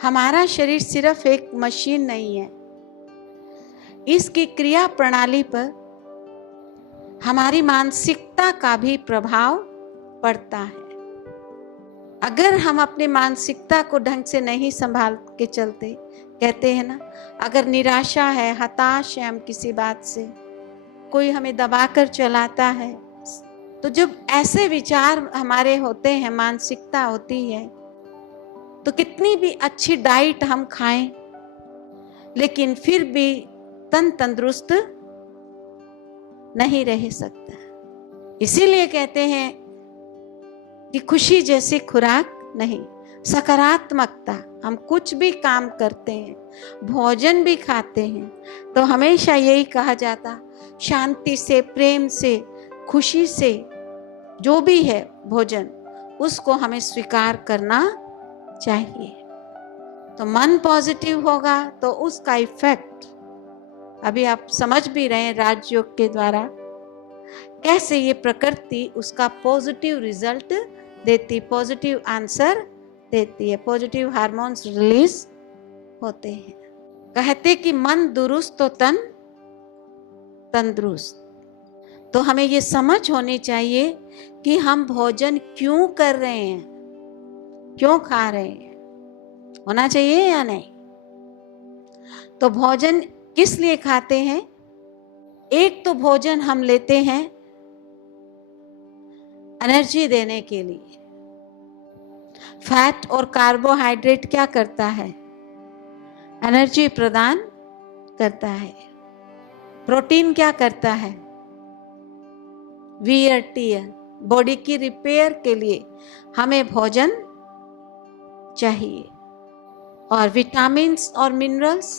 हमारा शरीर सिर्फ एक मशीन नहीं है, इसकी क्रिया प्रणाली पर हमारी मानसिकता का भी प्रभाव पड़ता है। अगर हम अपनी मानसिकता को ढंग से नहीं संभाल के चलते, कहते हैं ना, अगर निराशा है, हताश है हम किसी बात से, कोई हमें दबाकर चलाता है, तो जब ऐसे विचार हमारे होते हैं, मानसिकता होती है, तो कितनी भी अच्छी डाइट हम खाएं, लेकिन फिर भी तन तंदुरुस्त नहीं रह सकता। इसीलिए कहते हैं कि खुशी जैसी खुराक नहीं, सकारात्मकता। हम कुछ भी काम करते हैं, भोजन भी खाते हैं, तो हमेशा यही कहा जाता, शांति से, प्रेम से, खुशी से जो भी है भोजन, उसको हमें स्वीकार करना चाहिए। तो मन पॉजिटिव होगा तो उसका इफेक्ट अभी आप समझ भी रहे हैं राजयोग के द्वारा, कैसे ये प्रकृति उसका पॉजिटिव रिजल्ट देती, पॉजिटिव आंसर देती है, पॉजिटिव हार्मोन्स रिलीज होते हैं। कहते कि मन दुरुस्त तो तन तंदुरुस्त। तो हमें ये समझ होनी चाहिए कि हम भोजन क्यों कर रहे हैं, क्यों खा रहे हैं, होना चाहिए या नहीं। तो भोजन किस लिए खाते हैं? एक तो भोजन हम लेते हैं एनर्जी देने के लिए। फैट और कार्बोहाइड्रेट क्या करता है? एनर्जी प्रदान करता है। प्रोटीन क्या करता है? वियर टियर, बॉडी की रिपेयर के लिए हमें भोजन चाहिए। और विटामिन्स और मिनरल्स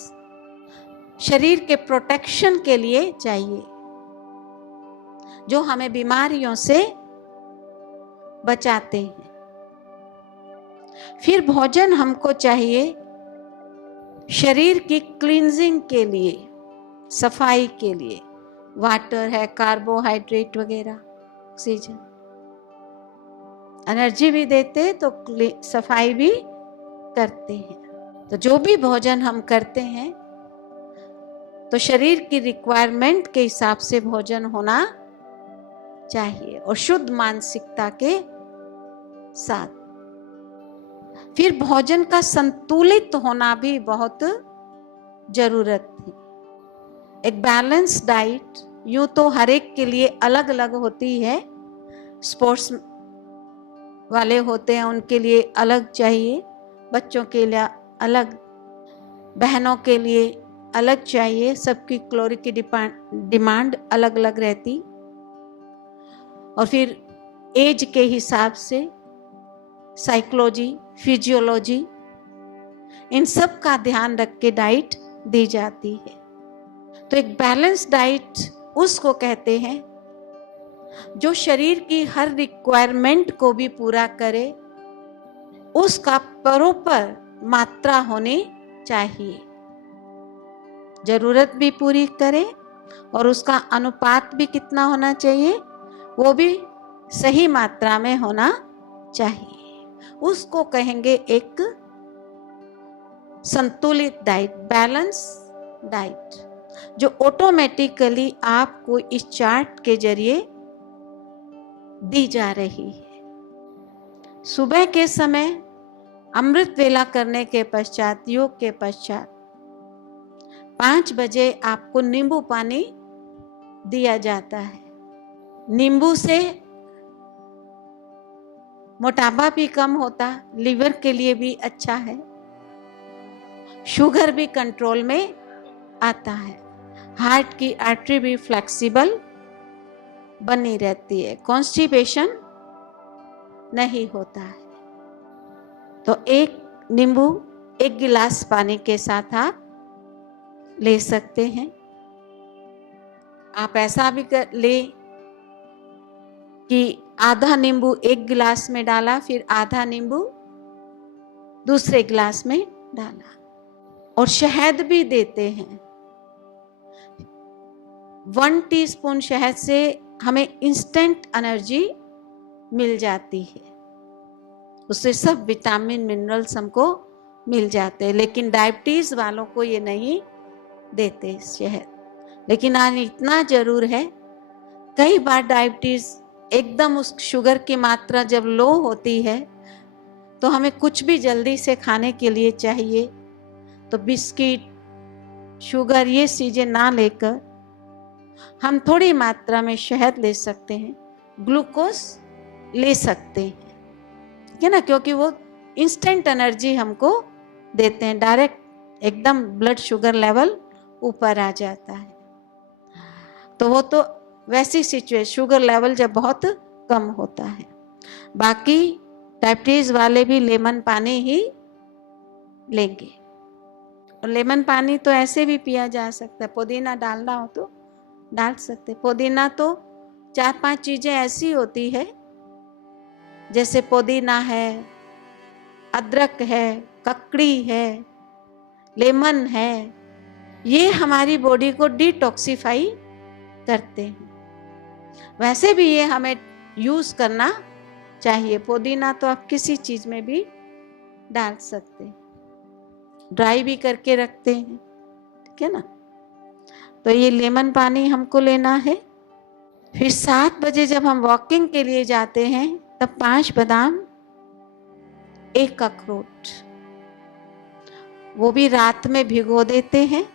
शरीर के प्रोटेक्शन के लिए चाहिए, जो हमें बीमारियों से बचाते हैं। फिर भोजन हमको चाहिए शरीर की क्लींजिंग के लिए, सफाई के लिए। वाटर है, कार्बोहाइड्रेट वगैरह, ऑक्सीजन, एनर्जी भी देते तो सफाई भी करते हैं। तो जो भी भोजन हम करते हैं तो शरीर की रिक्वायरमेंट के हिसाब से भोजन होना चाहिए और शुद्ध मानसिकता के साथ। फिर भोजन का संतुलित होना भी बहुत जरूरत है। एक बैलेंस डाइट यूं तो हर एक के लिए अलग अलग होती है। स्पोर्ट्स वाले होते हैं, उनके लिए अलग चाहिए, बच्चों के लिए अलग, बहनों के लिए अलग चाहिए। सबकी कैलोरी की डिमांड अलग अलग रहती। और फिर एज के हिसाब से साइकोलॉजी, फिजियोलॉजी, इन सब का ध्यान रख के डाइट दी जाती है। तो एक बैलेंस डाइट उसको कहते हैं जो शरीर की हर रिक्वायरमेंट को भी पूरा करे, उसका प्रॉपर मात्रा होनी चाहिए, जरूरत भी पूरी करे और उसका अनुपात भी कितना होना चाहिए, वो भी सही मात्रा में होना चाहिए। उसको कहेंगे एक संतुलित डाइट, बैलेंस डाइट, जो ऑटोमेटिकली आपको इस चार्ट के जरिए दी जा रही है। सुबह के समय अमृत वेला करने के पश्चात, योग के पश्चात 5 बजे आपको नींबू पानी दिया जाता है। नींबू से मोटापा भी कम होता, लिवर के लिए भी अच्छा है, शुगर भी कंट्रोल में आता है, हार्ट की आर्टरी भी फ्लेक्सिबल बनी रहती है, कॉन्स्टिपेशन नहीं होता है। तो एक नींबू 1 गिलास पानी के साथ आप ले सकते हैं। आप ऐसा भी ले कि आधा नींबू 1 गिलास में डाला, फिर आधा नींबू दूसरे गिलास में डाला। और शहद भी देते हैं। 1 टीस्पून शहद से हमें इंस्टेंट एनर्जी मिल जाती है, उससे सब विटामिन मिनरल्स हमको मिल जाते हैं, लेकिन डायबिटीज वालों को ये नहीं देते शहद। लेकिन आज इतना जरूर है, कई बार डायबिटीज एकदम उस शुगर की मात्रा जब लो होती है तो हमें कुछ भी जल्दी से खाने के लिए चाहिए, तो बिस्किट, शुगर ये चीजें ना लेकर हम थोड़ी मात्रा में शहद ले सकते हैं, ग्लूकोज ले सकते हैं, है ना, क्योंकि वो इंस्टेंट एनर्जी हमको देते हैं, डायरेक्ट एकदम ब्लड शुगर लेवल ऊपर आ जाता है। तो वो तो वैसी सिचुएशन, शुगर लेवल जब बहुत कम होता है। बाकी डायबिटीज वाले भी लेमन पानी ही लेंगे, और लेमन पानी तो ऐसे भी पिया जा सकता है, पुदीना डालना हो तो डाल सकते। पुदीना तो 4-5 चीजें ऐसी होती है, जैसे पुदीना है, अदरक है, ककड़ी है, लेमन है, ये हमारी बॉडी को डिटॉक्सिफाई करते हैं। वैसे भी ये हमें यूज करना चाहिए। पुदीना तो आप किसी चीज में भी डाल सकते हैं, ड्राई भी करके रखते हैं, ठीक है ना। तो ये लेमन पानी हमको लेना है। फिर 7 बजे जब हम वॉकिंग के लिए जाते हैं तब 5 बादाम, 1 अखरोट, वो भी रात में भिगो देते हैं,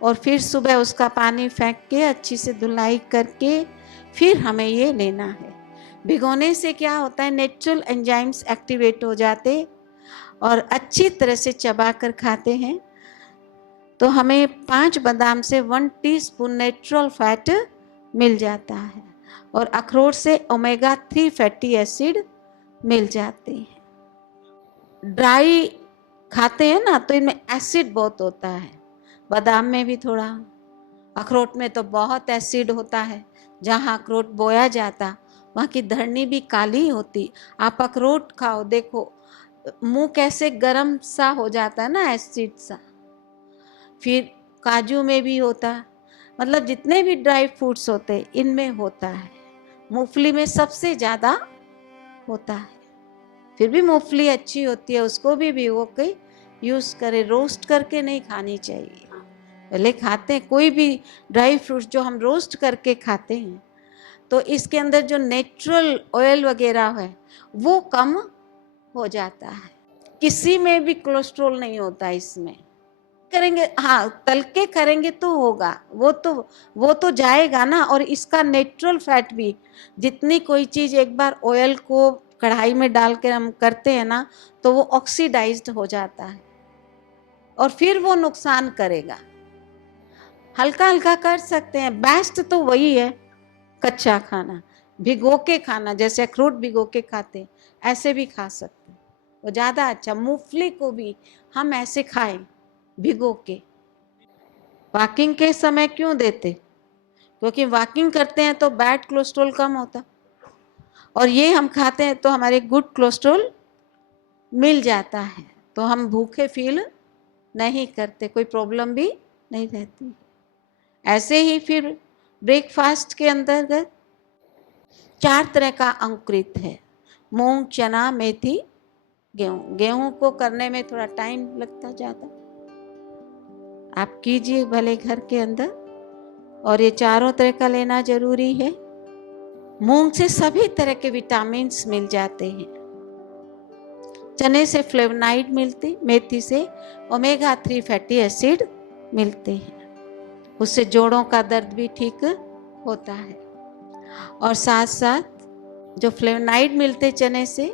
और फिर सुबह उसका पानी फेंक के अच्छी से धुलाई करके फिर हमें ये लेना है। भिगोने से क्या होता है, नेचुरल एंजाइम्स एक्टिवेट हो जाते और अच्छी तरह से चबा कर खाते हैं, तो हमें 5 बादाम से 1 टीस्पून नेचुरल फैट मिल जाता है, और अखरोट से ओमेगा 3 फैटी एसिड मिल जाते हैं। ड्राई खाते हैं ना तो इनमें एसिड बहुत होता है, बादाम में भी थोड़ा, अखरोट में तो बहुत एसिड होता है। जहाँ अखरोट बोया जाता वहाँ की धरनी भी काली होती। आप अखरोट खाओ, देखो मुंह कैसे गरम सा हो जाता है ना, एसिड सा। फिर काजू में भी होता, मतलब जितने भी ड्राई फ्रूट्स होते इनमें होता है। मूंगफली में सबसे ज़्यादा होता है। फिर भी मूंगफली अच्छी होती है, उसको भी भिगो के यूज़ करें, रोस्ट करके नहीं खानी चाहिए। पहले खाते हैं कोई भी ड्राई फ्रूट्स जो हम रोस्ट करके खाते हैं तो इसके अंदर जो नेचुरल ऑयल वगैरह है वो कम हो जाता है। किसी में भी कोलेस्ट्रॉल नहीं होता इसमें। करेंगे, हाँ तल के करेंगे तो होगा, वो तो जाएगा ना। और इसका नेचुरल फैट भी, जितनी कोई चीज एक बार ऑयल को कढ़ाई में डाल के हम करते हैं ना तो वो ऑक्सीडाइज्ड हो जाता है और फिर वो नुकसान करेगा। हल्का हल्का कर सकते हैं, बेस्ट तो वही है कच्चा खाना, भिगो के खाना, जैसे अखरोट भिगो के खाते हैं ऐसे भी खा सकते हैं, वो ज़्यादा अच्छा। मूंगफली को भी हम ऐसे खाएं भिगो के। वॉकिंग के समय क्यों देते, क्योंकि वॉकिंग करते हैं तो बैड कोलेस्ट्रॉल कम होता, और ये हम खाते हैं तो हमारे गुड कोलेस्ट्रॉल मिल जाता है, तो हम भूखे फील नहीं करते, कोई प्रॉब्लम भी नहीं रहती। ऐसे ही फिर ब्रेकफास्ट के अंतर्गत 4 तरह का अंकुरित है, मूंग, चना, मेथी, गेहूं। गेहूं को करने में थोड़ा टाइम लगता ज़्यादा, आप कीजिए भले घर के अंदर, और ये चारों तरह का लेना जरूरी है। मूंग से सभी तरह के विटामिन्स मिल जाते हैं, चने से फ्लेवोनाइड मिलते, मेथी से ओमेगा 3 फैटी एसिड मिलते हैं, उससे जोड़ों का दर्द भी ठीक होता है। और साथ साथ जो फ्लेवोनाइड मिलते चने से,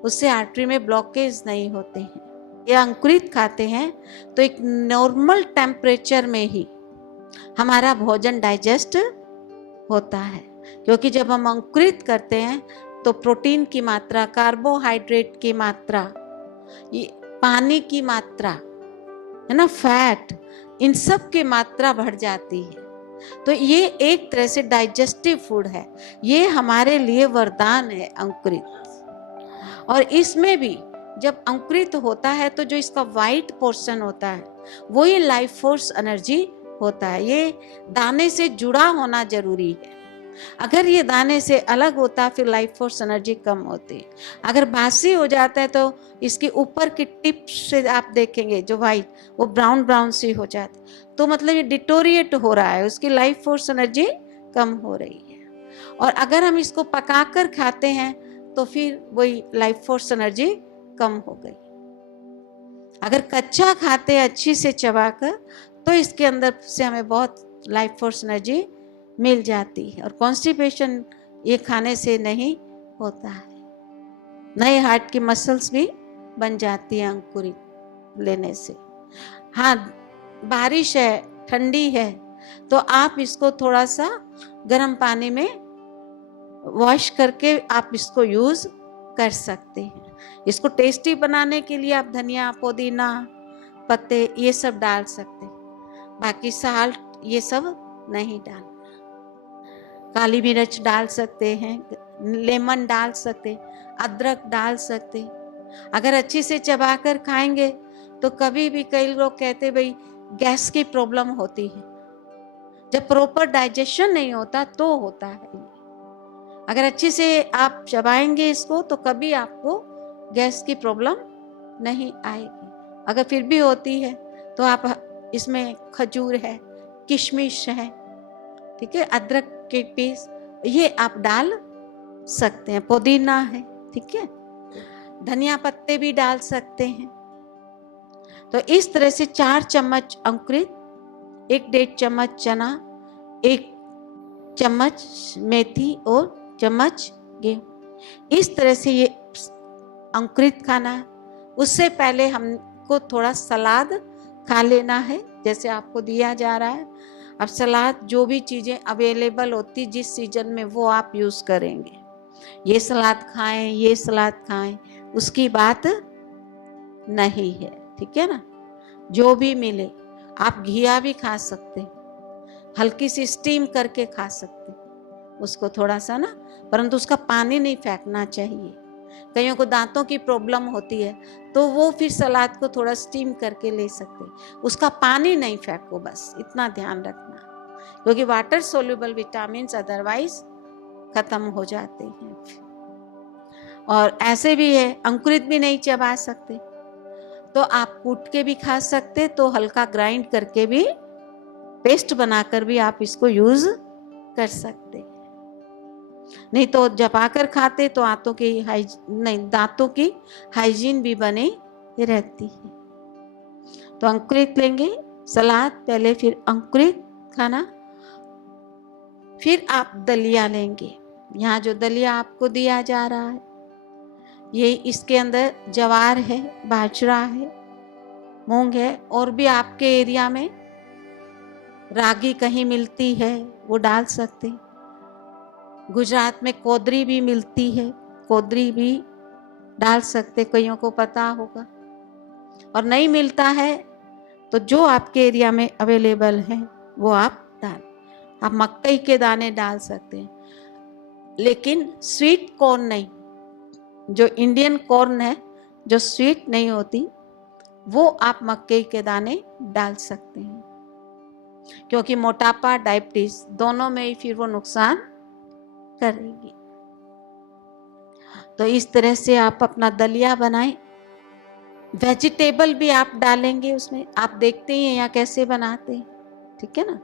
उससे आर्टरी में ब्लॉकेज नहीं होते हैं। ये अंकुरित खाते हैं तो एक नॉर्मल टेम्परेचर में ही हमारा भोजन डाइजेस्ट होता है, क्योंकि जब हम अंकुरित करते हैं तो प्रोटीन की मात्रा, कार्बोहाइड्रेट की मात्रा, पानी की मात्रा, है ना, फैट, इन सब की मात्रा बढ़ जाती है। तो ये एक तरह से डाइजेस्टिव फूड है, ये हमारे लिए वरदान है अंकुरित। और इसमें भी जब अंकुरित होता है तो जो इसका वाइट पोर्शन होता है वो ही लाइफ फोर्स एनर्जी होता है। ये दाने से जुड़ा होना जरूरी है, अगर ये दाने से अलग होता फिर लाइफ फोर्स एनर्जी कम होती। अगर बासी हो जाता है तो इसकी ऊपर की टिप से आप देखेंगे जो वाइट वो ब्राउन ब्राउन सी हो जाती, तो मतलब ये डिटोरिएट हो रहा है, उसकी लाइफ फोर्स एनर्जी कम हो रही है। और अगर हम इसको पकाकर खाते हैं तो फिर वही लाइफ फोर्स एनर्जी कम हो गई। अगर कच्चा खाते अच्छी से चबाकर तो इसके अंदर से हमें बहुत लाइफ फोर्स एनर्जी मिल जाती है और कॉन्स्टिपेशन ये खाने से नहीं होता है। नए हार्ट की मसल्स भी बन जाती है अंकुरित लेने से। हाँ, बारिश है, ठंडी है, तो आप इसको थोड़ा सा गर्म पानी में वॉश करके आप इसको यूज कर सकते हैं। इसको टेस्टी बनाने के लिए आप धनिया, पुदीना, पत्ते ये सब डाल सकते हैं, बाकी साल्ट ये सब नहीं डालना। काली मिर्च डाल सकते हैं, लेमन डाल सकते, अदरक डाल सकते। अगर अच्छी से चबाकर खाएंगे तो कभी भी कई लोग कहते भाई गैस की प्रॉब्लम होती है, जब प्रॉपर डाइजेशन नहीं होता तो होता है। अगर अच्छे से आप चबाएंगे इसको तो कभी आपको गैस की प्रॉब्लम नहीं आएगी। अगर फिर भी होती है तो आप इसमें खजूर है, किशमिश है, ठीक है, अदरक के पीस ये आप डाल सकते हैं, पुदीना है, ठीक है, धनिया पत्ते भी डाल सकते हैं। तो इस तरह से 4 चम्मच अंकुरित, 1-1.5 चम्मच चना, 1 चम्मच मेथी और चम्मच गेहूं, इस तरह से ये अंकुरित खाना है। उससे पहले हमको थोड़ा सलाद खा लेना है जैसे आपको दिया जा रहा है। अब सलाद जो भी चीजें अवेलेबल होती जिस सीजन में वो आप यूज करेंगे, ये सलाद खाएं, ये सलाद खाएं, उसकी बात नहीं है, ठीक है ना। जो भी मिले, आप घिया भी खा सकते, हल्की सी स्टीम करके खा सकते उसको थोड़ा सा ना, परंतु उसका पानी नहीं फेंकना चाहिए। कईयों को दांतों की प्रॉब्लम होती है तो वो फिर सलाद को थोड़ा स्टीम करके ले सकते, उसका पानी नहीं फेंको, बस इतना ध्यान रखना, क्योंकि वाटर सोल्यूबल विटामिन अदरवाइज खत्म हो जाते हैं। और ऐसे भी है अंकुरित भी नहीं चबा सकते तो आप कूट के भी खा सकते, तो हल्का ग्राइंड करके भी पेस्ट बनाकर भी आप इसको यूज कर सकते। नहीं तो जपाकर खाते तो दांतों की हाइजीन भी बने रहती है। तो अंकुरित लेंगे सलाद पहले, फिर अंकुरित खाना, फिर आप दलिया लेंगे। यहाँ जो दलिया आपको दिया जा रहा है ये इसके अंदर ज्वार है, बाजरा है, मूंग है, और भी आपके एरिया में रागी कहीं मिलती है वो डाल सकते। गुजरात में कोदरी भी मिलती है, कोदरी भी डाल सकते, कईयों को पता होगा। और नहीं मिलता है तो जो आपके एरिया में अवेलेबल है वो आप डाल। आप मक्कई के दाने डाल सकते हैं, लेकिन स्वीट कॉर्न नहीं। जो इंडियन कॉर्न है जो स्वीट नहीं होती वो आप मक्कई के दाने डाल सकते हैं, क्योंकि मोटापा, डायबिटीज दोनों में ही फिर वो नुकसान करेगी। तो इस तरह से आप अपना दलिया बनाएं। वेजिटेबल भी आप डालेंगे उसमें, आप देखते ही हैं यहाँ कैसे बनाते हैं, ठीक है ना।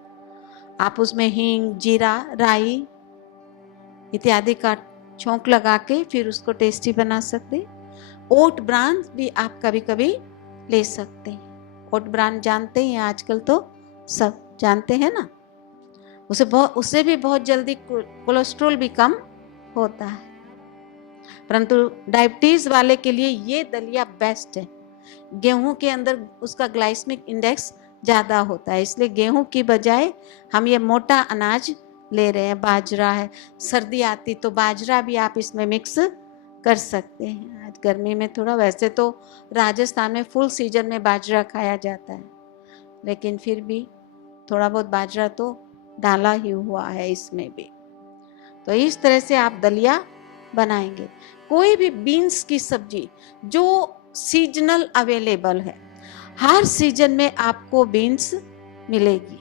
आप उसमें हींग, जीरा, राई इत्यादि का छौंक लगा के फिर उसको टेस्टी बना सकते। ओट ब्रान भी आप कभी कभी ले सकते हैं। ओट ब्रान जानते हैं आजकल तो सब जानते हैं ना, उससे भी बहुत जल्दी कोलेस्ट्रॉल भी कम होता है। परंतु डायबिटीज वाले के लिए ये दलिया बेस्ट है। गेहूं के अंदर उसका ग्लाइसेमिक इंडेक्स ज्यादा होता है, इसलिए गेहूं की बजाय हम ये मोटा अनाज ले रहे हैं। बाजरा है, सर्दी आती तो बाजरा भी आप इसमें मिक्स कर सकते हैं। आज गर्मी में थोड़ा, वैसे तो राजस्थान में फुल सीजन में बाजरा खाया जाता है, लेकिन फिर भी थोड़ा बहुत बाजरा तो डाला ही हुआ है इसमें भी। तो इस तरह से आप दलिया बनाएंगे। कोई भी बीन्स की सब्जी जो सीजनल अवेलेबल है, हर सीजन में आपको बीन्स मिलेगी,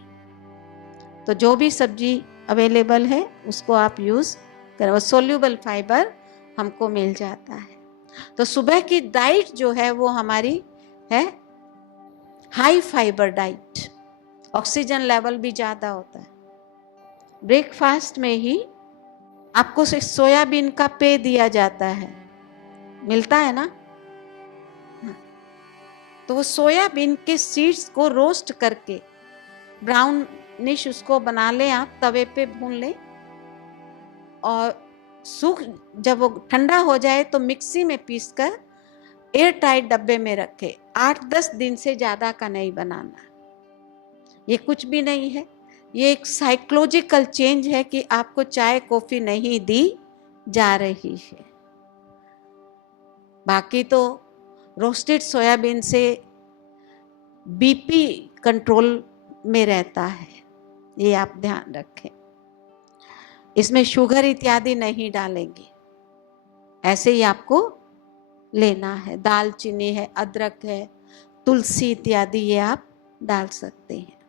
तो जो भी सब्जी अवेलेबल है उसको आप यूज करें, वो सोल्यूबल फाइबर हमको मिल जाता है। तो सुबह की डाइट जो है वो हमारी है high fibre diet, oxygen level भी ज्यादा होता है। ब्रेकफास्ट में ही आपको सोयाबीन का पेय दिया जाता है, मिलता है ना। तो वो सोयाबीन के सीड्स को रोस्ट करके ब्राउनिश उसको बना लें, आप तवे पे भून लें और जब वो ठंडा हो जाए तो मिक्सी में पीसकर एयर टाइट डब्बे में रखे। 8-10 दिन से ज्यादा का नहीं बनाना। ये कुछ भी नहीं है, ये एक साइकोलॉजिकल चेंज है कि आपको चाय कॉफी नहीं दी जा रही है। बाकी तो रोस्टेड सोयाबीन से बीपी कंट्रोल में रहता है, ये आप ध्यान रखें। इसमें शुगर इत्यादि नहीं डालेंगे, ऐसे ही आपको लेना है। दालचीनी है, अदरक है, तुलसी इत्यादि ये आप डाल सकते हैं।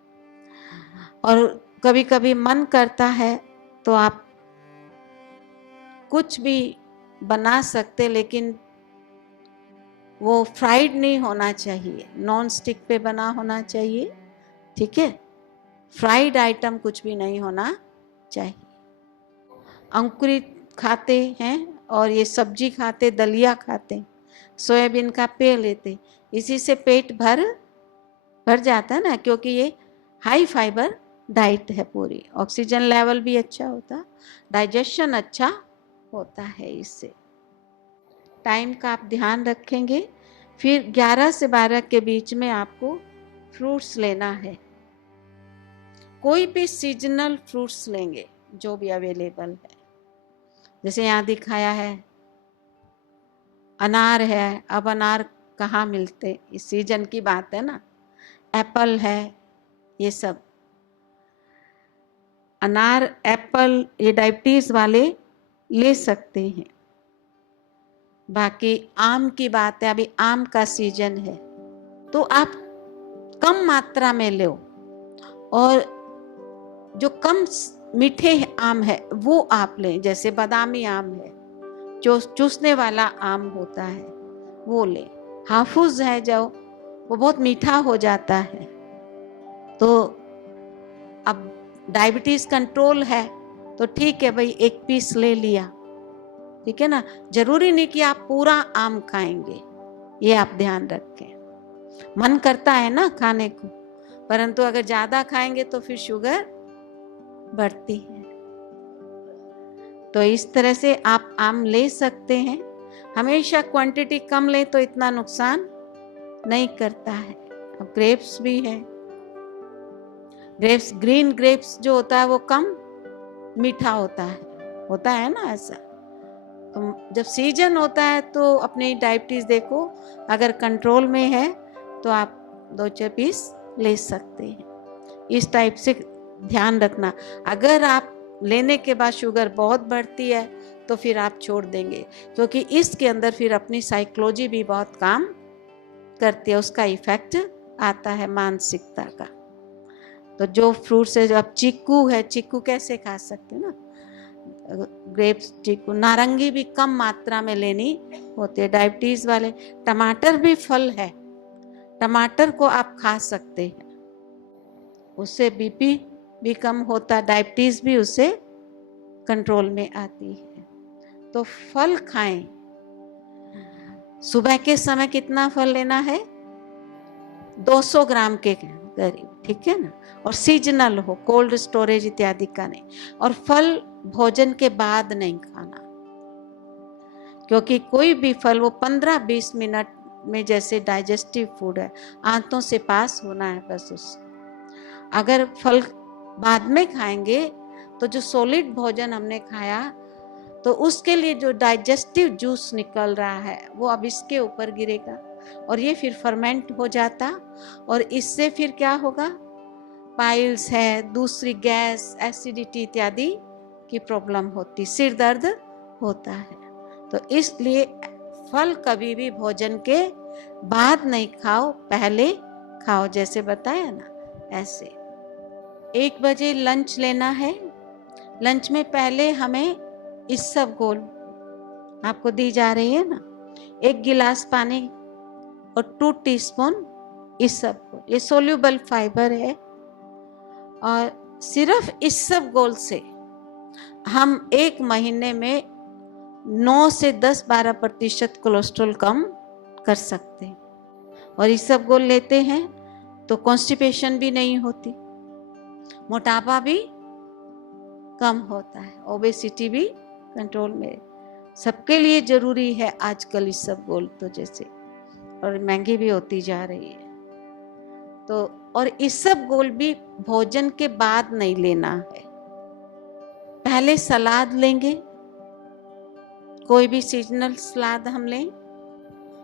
और कभी कभी मन करता है तो आप कुछ भी बना सकते, लेकिन वो फ्राइड नहीं होना चाहिए, नॉन स्टिक पे बना होना चाहिए, ठीक है। फ्राइड आइटम कुछ भी नहीं होना चाहिए। अंकुरित खाते हैं और ये सब्जी खाते, दलिया खाते, सोयाबीन का पेय लेते, इसी से पेट भर जाता है ना, क्योंकि ये हाई फाइबर डाइट है पूरी। ऑक्सीजन लेवल भी अच्छा होता, डाइजेशन अच्छा होता है इससे। टाइम का आप ध्यान रखेंगे। फिर 11 से 12 के बीच में आपको फ्रूट्स लेना है, कोई भी सीजनल फ्रूट्स लेंगे जो भी अवेलेबल है। जैसे यहाँ दिखाया है अनार है, अब अनार कहाँ मिलते, इस सीजन की बात है ना। एप्पल है, ये सब अनार एप्पल ये डायबिटीज वाले ले सकते हैं। बाकी आम की बात है, अभी आम का सीजन है तो आप कम मात्रा में लो, और जो कम मीठे आम है वो आप लें। जैसे बादामी आम है, जो चूसने वाला आम होता है वो लें। हाफूज है जो वो बहुत मीठा हो जाता है, तो अब डायबिटीज कंट्रोल है तो ठीक है भाई, एक पीस ले लिया, ठीक है ना। जरूरी नहीं कि आप पूरा आम खाएंगे, ये आप ध्यान रखें। मन करता है ना खाने को, परंतु अगर ज्यादा खाएंगे तो फिर शुगर बढ़ती है। तो इस तरह से आप आम ले सकते हैं। हमेशा क्वांटिटी कम लें तो इतना नुकसान नहीं करता है। अब ग्रेप्स भी है, ग्रेप्स ग्रीन ग्रेप्स जो होता है वो कम मीठा होता है ना ऐसा। तो जब सीजन होता है तो अपनी डायबिटीज देखो, अगर कंट्रोल में है तो आप 2-4 पीस ले सकते हैं। इस टाइप से ध्यान रखना। अगर आप लेने के बाद शुगर बहुत बढ़ती है तो फिर आप छोड़ देंगे, क्योंकि इसके अंदर फिर अपनी साइकोलॉजी भी बहुत काम करती है, उसका इफेक्ट आता है मानसिकता का। तो जो फ्रूट्स है, जो अब चीकू है, चीकू कैसे खा सकते हैं ना, ग्रेप्स, चीकू, नारंगी भी कम मात्रा में लेनी होती है डायबिटीज वाले। टमाटर भी फल है, टमाटर को आप खा सकते हैं, उससे बीपी भी कम होता, डायबिटीज भी उससे कंट्रोल में आती है। तो फल खाएं। सुबह के समय कितना फल लेना है? 200 ग्राम के करीब, ठीक है ना। और सीजनल हो, कोल्ड स्टोरेज इत्यादि का नहीं। और फल भोजन के बाद नहीं खाना, क्योंकि कोई भी फल वो 15-20 मिनट में, जैसे डाइजेस्टिव फूड है, आंतों से पास होना है बस उस। अगर फल बाद में खाएंगे तो जो सॉलिड भोजन हमने खाया तो उसके लिए जो डाइजेस्टिव जूस निकल रहा है वो अब इसके ऊपर गिरेगा और ये फिर फर्मेंट हो जाता, और इससे फिर क्या होगा, पाइल्स है, दूसरी गैस, एसिडिटी इत्यादि की प्रॉब्लम होती, सिर दर्द होता है। तो इसलिए फल कभी भी भोजन के बाद नहीं खाओ, पहले खाओ, जैसे बताया ना ऐसे। 1 बजे लंच लेना है, लंच में पहले हमें इसबगोल आपको दी जा रही है ना, 1 गिलास पानी और 2 टीस्पून इसबगोल। ये सोल्यूबल फाइबर है और सिर्फ इसबगोल से हम 1 महीने में 9 से 10-12% कोलेस्ट्रॉल कम कर सकते हैं। और इसबगोल लेते हैं तो कॉन्स्टिपेशन भी नहीं होती, मोटापा भी कम होता है, ओबेसिटी भी कंट्रोल में। सबके लिए जरूरी है आजकल इसबगोल तो, जैसे और महंगी भी होती जा रही है तो। और इसबगोल भी भोजन के बाद नहीं लेना है, पहले सलाद लेंगे, कोई भी सीजनल सलाद हम लें,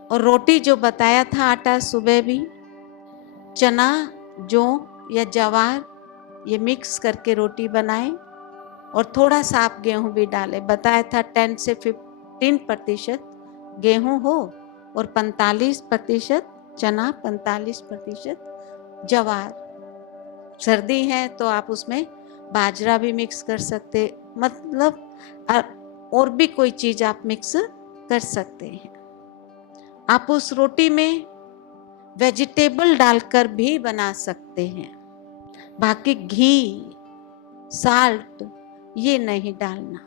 और रोटी जो बताया था आटा सुबह भी, चना जौ या जवार ये मिक्स करके रोटी बनाएं और थोड़ा सा आप गेहूं भी डालें। बताया था 10 से 15% गेहूं हो और 45% चना, 45% जवार। सर्दी है तो आप उसमें बाजरा भी मिक्स कर सकते, मतलब और भी कोई चीज आप मिक्स कर सकते हैं। आप उस रोटी में वेजिटेबल डालकर भी बना सकते हैं। बाकी घी, साल्ट ये नहीं डालना,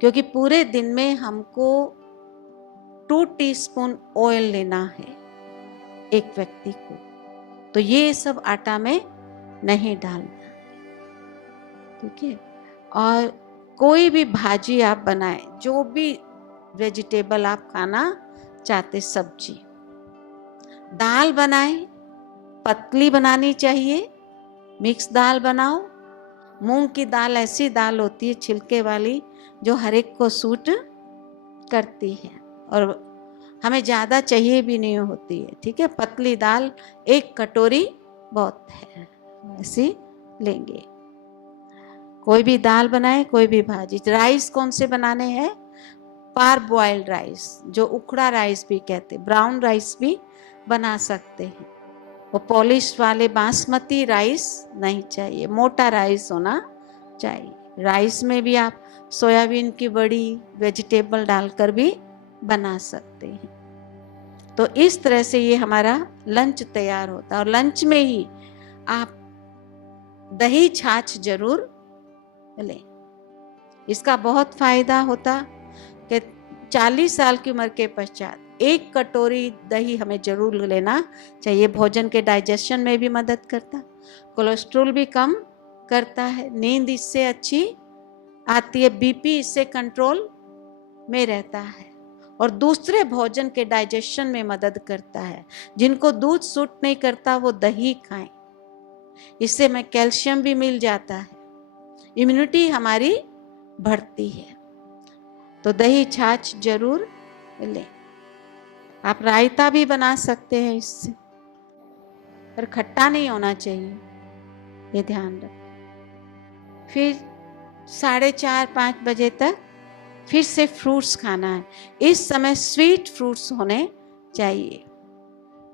क्योंकि पूरे दिन में हमको 2 टीस्पून ऑयल लेना है एक व्यक्ति को, तो ये सब आटा में नहीं डालना, ठीक है। और कोई भी भाजी आप बनाएं, जो भी वेजिटेबल आप खाना चाहते, सब्जी, दाल बनाएं, पतली बनानी चाहिए, मिक्स दाल बनाओ। मूंग की दाल ऐसी दाल होती है छिलके वाली जो हर एक को सूट करती है और हमें ज़्यादा चाहिए भी नहीं होती है, ठीक है। पतली दाल 1 कटोरी बहुत है, ऐसी लेंगे। कोई भी दाल बनाए, कोई भी भाजी। राइस कौन से बनाने हैं? पार बॉइल्ड राइस, जो उखड़ा राइस भी कहते, ब्राउन राइस भी बना सकते हैं। वो पॉलिश वाले बासमती राइस नहीं चाहिए, मोटा राइस होना चाहिए। राइस में भी आप सोयाबीन की बड़ी, वेजिटेबल डालकर भी बना सकते हैं। तो इस तरह से ये हमारा लंच तैयार होता है। और लंच में ही आप दही छाछ जरूर लें, इसका बहुत फायदा होता कि 40 साल की उम्र के पश्चात 1 कटोरी दही हमें जरूर लेना चाहिए। भोजन के डाइजेशन में भी मदद करता, कोलेस्ट्रॉल भी कम करता है, नींद इससे अच्छी आती है, बीपी इससे कंट्रोल में रहता है और दूसरे भोजन के डाइजेशन में मदद करता है। जिनको दूध सूट नहीं करता वो दही खाएं, इससे में कैल्शियम भी मिल जाता है, इम्यूनिटी हमारी बढ़ती है। तो दही छाछ जरूर लें। आप रायता भी बना सकते हैं इससे, पर खट्टा नहीं होना चाहिए, ये ध्यान रखें। फिर 4:30-5 बजे तक फिर से फ्रूट्स खाना है। इस समय स्वीट फ्रूट्स होने चाहिए,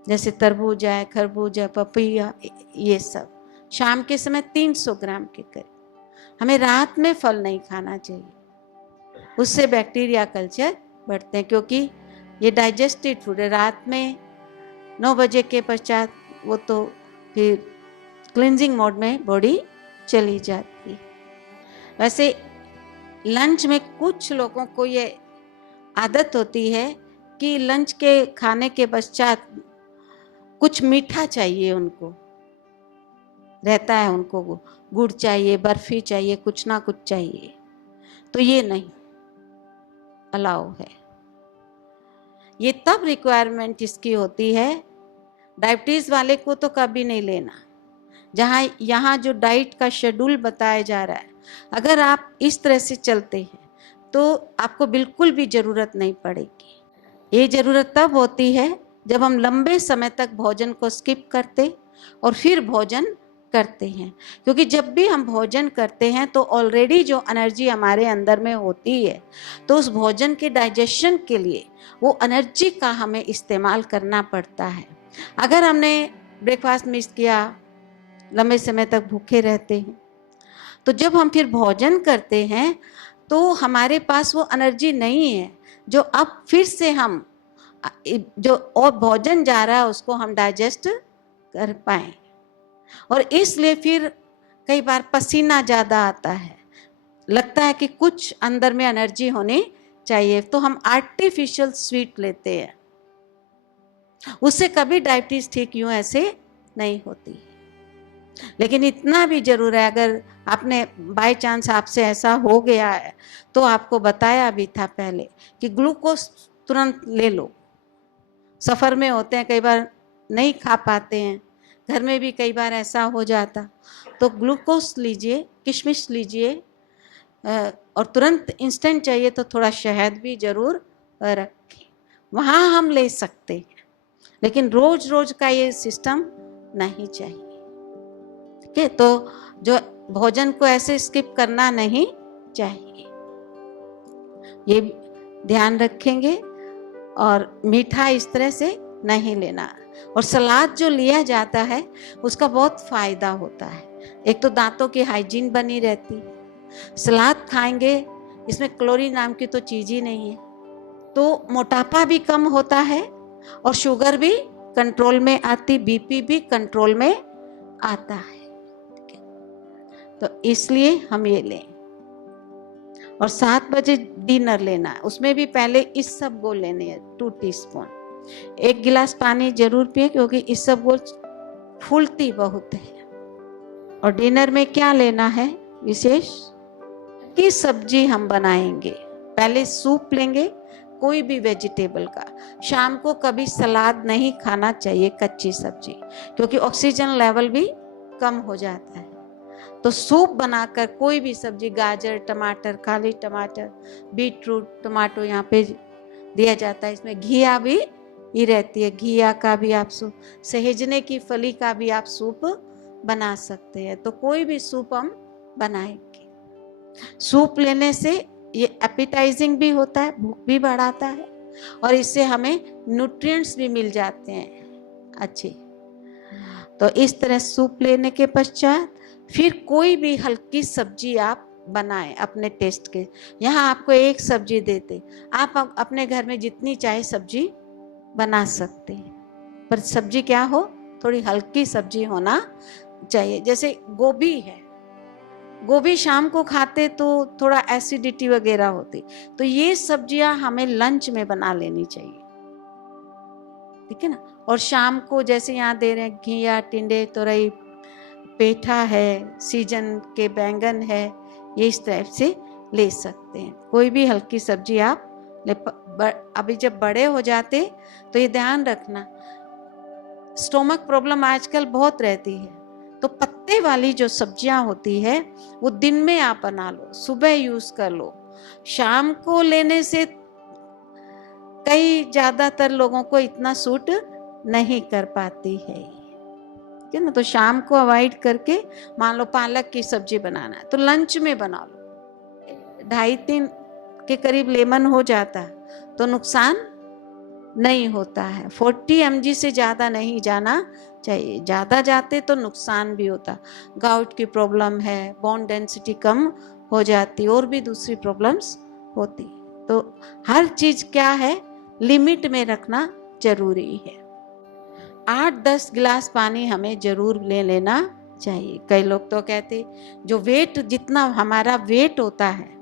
जैसे तरबूज है, खरबूज है, पपैया, ये सब। शाम के समय 300 ग्राम के करीब। हमें रात में फल नहीं खाना चाहिए, उससे बैक्टीरिया कल्चर बढ़ते हैं, क्योंकि ये डाइजेस्टेड फूड है। रात में 9 बजे के पश्चात वो तो फिर क्लींजिंग मोड में बॉडी चली जाती है। वैसे लंच में कुछ लोगों को ये आदत होती है कि लंच के खाने के पश्चात कुछ मीठा चाहिए, उनको रहता है, उनको गुड़ चाहिए, बर्फी चाहिए, कुछ ना कुछ चाहिए, तो ये नहीं अलाउ है। ये तब रिक्वायरमेंट इसकी होती है, डायबिटीज वाले को तो कभी नहीं लेना। जहाँ यहाँ जो डाइट का शेड्यूल बताया जा रहा है, अगर आप इस तरह से चलते हैं तो आपको बिल्कुल भी जरूरत नहीं पड़ेगी। ये जरूरत तब होती है जब हम लंबे समय तक भोजन को स्किप करते और फिर भोजन करते हैं, क्योंकि जब भी हम भोजन करते हैं तो ऑलरेडी जो एनर्जी हमारे अंदर में होती है, तो उस भोजन के डाइजेशन के लिए वो एनर्जी का हमें इस्तेमाल करना पड़ता है। अगर हमने ब्रेकफास्ट मिस किया, लंबे समय तक भूखे रहते हैं, तो जब हम फिर भोजन करते हैं तो हमारे पास वो एनर्जी नहीं है जो अब फिर से हम जो और भोजन जा रहा है उसको हम डाइजेस्ट कर पाए। और इसलिए फिर कई बार पसीना ज़्यादा आता है, लगता है कि कुछ अंदर में एनर्जी होनी चाहिए, तो हम आर्टिफिशियल स्वीट लेते हैं, उससे कभी डायबिटीज ठीक यूं ऐसे नहीं होती। लेकिन इतना भी जरूर है, अगर आपने बाय चांस आपसे ऐसा हो गया है तो आपको बताया भी था पहले कि ग्लूकोज तुरंत ले लो। सफ़र में होते हैं, कई बार नहीं खा पाते हैं, घर में भी कई बार ऐसा हो जाता, तो ग्लूकोज लीजिए, किशमिश लीजिए, और तुरंत इंस्टेंट चाहिए तो थोड़ा शहद भी जरूर रखें, वहाँ हम ले सकते हैं। लेकिन रोज रोज का ये सिस्टम नहीं चाहिए। ठीक है, तो जो भोजन को ऐसे स्किप करना नहीं चाहिए, ये ध्यान रखेंगे। और मीठा इस तरह से नहीं लेना। और सलाद जो लिया जाता है उसका बहुत फायदा होता है। एक तो दांतों की हाइजीन बनी रहती है, सलाद खाएंगे, इसमें कैलोरी नाम की तो चीज ही नहीं है, तो मोटापा भी कम होता है और शुगर भी कंट्रोल में आती, बीपी भी कंट्रोल में आता है। तो इसलिए हम ये लें। और 7 बजे डिनर लेना है, उसमें भी पहले इसबगोल लेने हैं 2 टीस्पून। 1 गिलास पानी जरूर पिए क्योंकि इसबगोल फूलती बहुत है। और डिनर में क्या लेना है विशेष की सब्जी हम बनाएंगे, पहले सूप लेंगे कोई भी वेजिटेबल का। शाम को कभी सलाद नहीं खाना चाहिए, कच्ची सब्जी, क्योंकि ऑक्सीजन लेवल भी कम हो जाता है। तो सूप बनाकर कोई भी सब्जी, गाजर, टमाटर, काली टमाटर, बीटरूट, टमाटो यहाँ पे दिया जाता है, इसमें घिया भी ही रहती है, घिया का भी आप सूप, सहेजने की फली का भी आप सूप बना सकते हैं। तो कोई भी सूप हम बनाएंगे। सूप लेने से ये एपिटाइजिंग भी होता है, भूख भी बढ़ाता है, और इससे हमें न्यूट्रिएंट्स भी मिल जाते हैं अच्छे। तो इस तरह सूप लेने के पश्चात फिर कोई भी हल्की सब्जी आप बनाएं अपने टेस्ट के। यहाँ आपको एक सब्जी देते, आप अपने घर में जितनी चाहे सब्जी बना सकते हैं, पर सब्जी क्या हो, थोड़ी हल्की सब्जी होना चाहिए। जैसे गोभी है, गोभी शाम को खाते तो थोड़ा एसिडिटी वगैरह होती, तो ये सब्जियां हमें लंच में बना लेनी चाहिए, ठीक है ना। और शाम को जैसे यहाँ दे रहे हैं घिया, टिंडे, तोरई, पेठा है, सीजन के बैंगन है, ये इस टाइप से ले सकते हैं। कोई भी हल्की सब्जी आप ले। अभी जब बड़े हो जाते तो ये ध्यान रखना, स्टोमक प्रॉब्लम आजकल बहुत रहती है, तो पत्ते वाली जो सब्जियां होती है वो दिन में आप बना लो, सुबह यूज कर लो। शाम को लेने से कई ज्यादातर लोगों को इतना सूट नहीं कर पाती है, ठीक है ना। तो शाम को अवॉइड करके, मान लो पालक की सब्जी बनाना है तो लंच में बना लो, 2.5-3 के करीब लेमन हो जाता है तो नुकसान नहीं होता है। 40 mg से ज्यादा नहीं जाना चाहिए, ज्यादा जाते तो नुकसान भी होता। गाउट की प्रॉब्लम है, बोन डेंसिटी कम हो जाती, और भी दूसरी प्रॉब्लम्स होती। तो हर चीज क्या है, लिमिट में रखना जरूरी है। 8-10 गिलास पानी हमें जरूर ले लेना चाहिए। कई लोग तो कहते जो वेट, जितना हमारा वेट होता है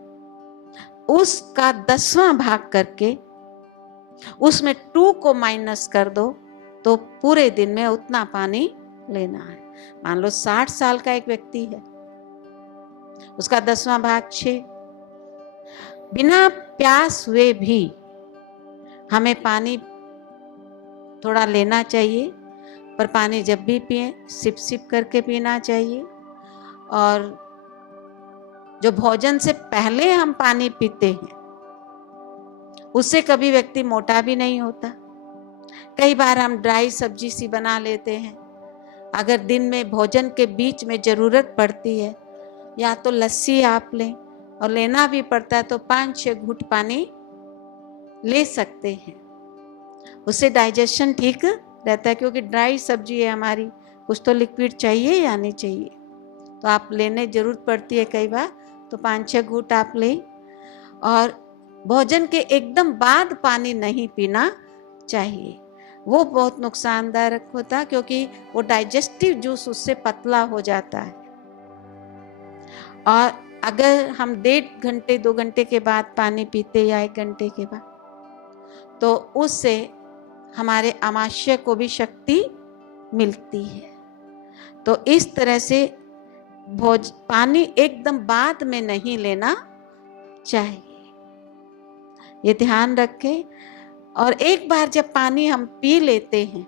उसका 10वां भाग करके उसमें 2 को माइनस कर दो तो पूरे दिन में उतना पानी लेना है। मान लो 60 साल का एक व्यक्ति है, उसका 10वां भाग 6। बिना प्यास हुए भी हमें पानी थोड़ा लेना चाहिए, पर पानी जब भी पिए सिप सिप करके पीना चाहिए। और जो भोजन से पहले हम पानी पीते हैं उससे कभी व्यक्ति मोटा भी नहीं होता। कई बार हम ड्राई सब्जी सी बना लेते हैं, अगर दिन में भोजन के बीच में जरूरत पड़ती है या तो लस्सी आप लें, और लेना भी पड़ता है तो 5-6 घूंट पानी ले सकते हैं, उससे डाइजेशन ठीक रहता है। क्योंकि ड्राई सब्जी है हमारी, कुछ तो लिक्विड चाहिए या नहीं चाहिए, तो आप लेने जरूरत पड़ती है कई बार, तो 5-6 घूंट आप लें। और भोजन के एकदम बाद पानी नहीं पीना चाहिए, वो बहुत नुकसानदायक होता है, क्योंकि वो डाइजेस्टिव जूस उससे पतला हो जाता है। और अगर हम 1.5 घंटे 2 घंटे के बाद पानी पीते या 1 घंटे के बाद, तो उससे हमारे आमाशय को भी शक्ति मिलती है। तो इस तरह से पानी एकदम बाद में नहीं लेना चाहिए, ये ध्यान रखें। और एक बार जब पानी हम पी लेते हैं,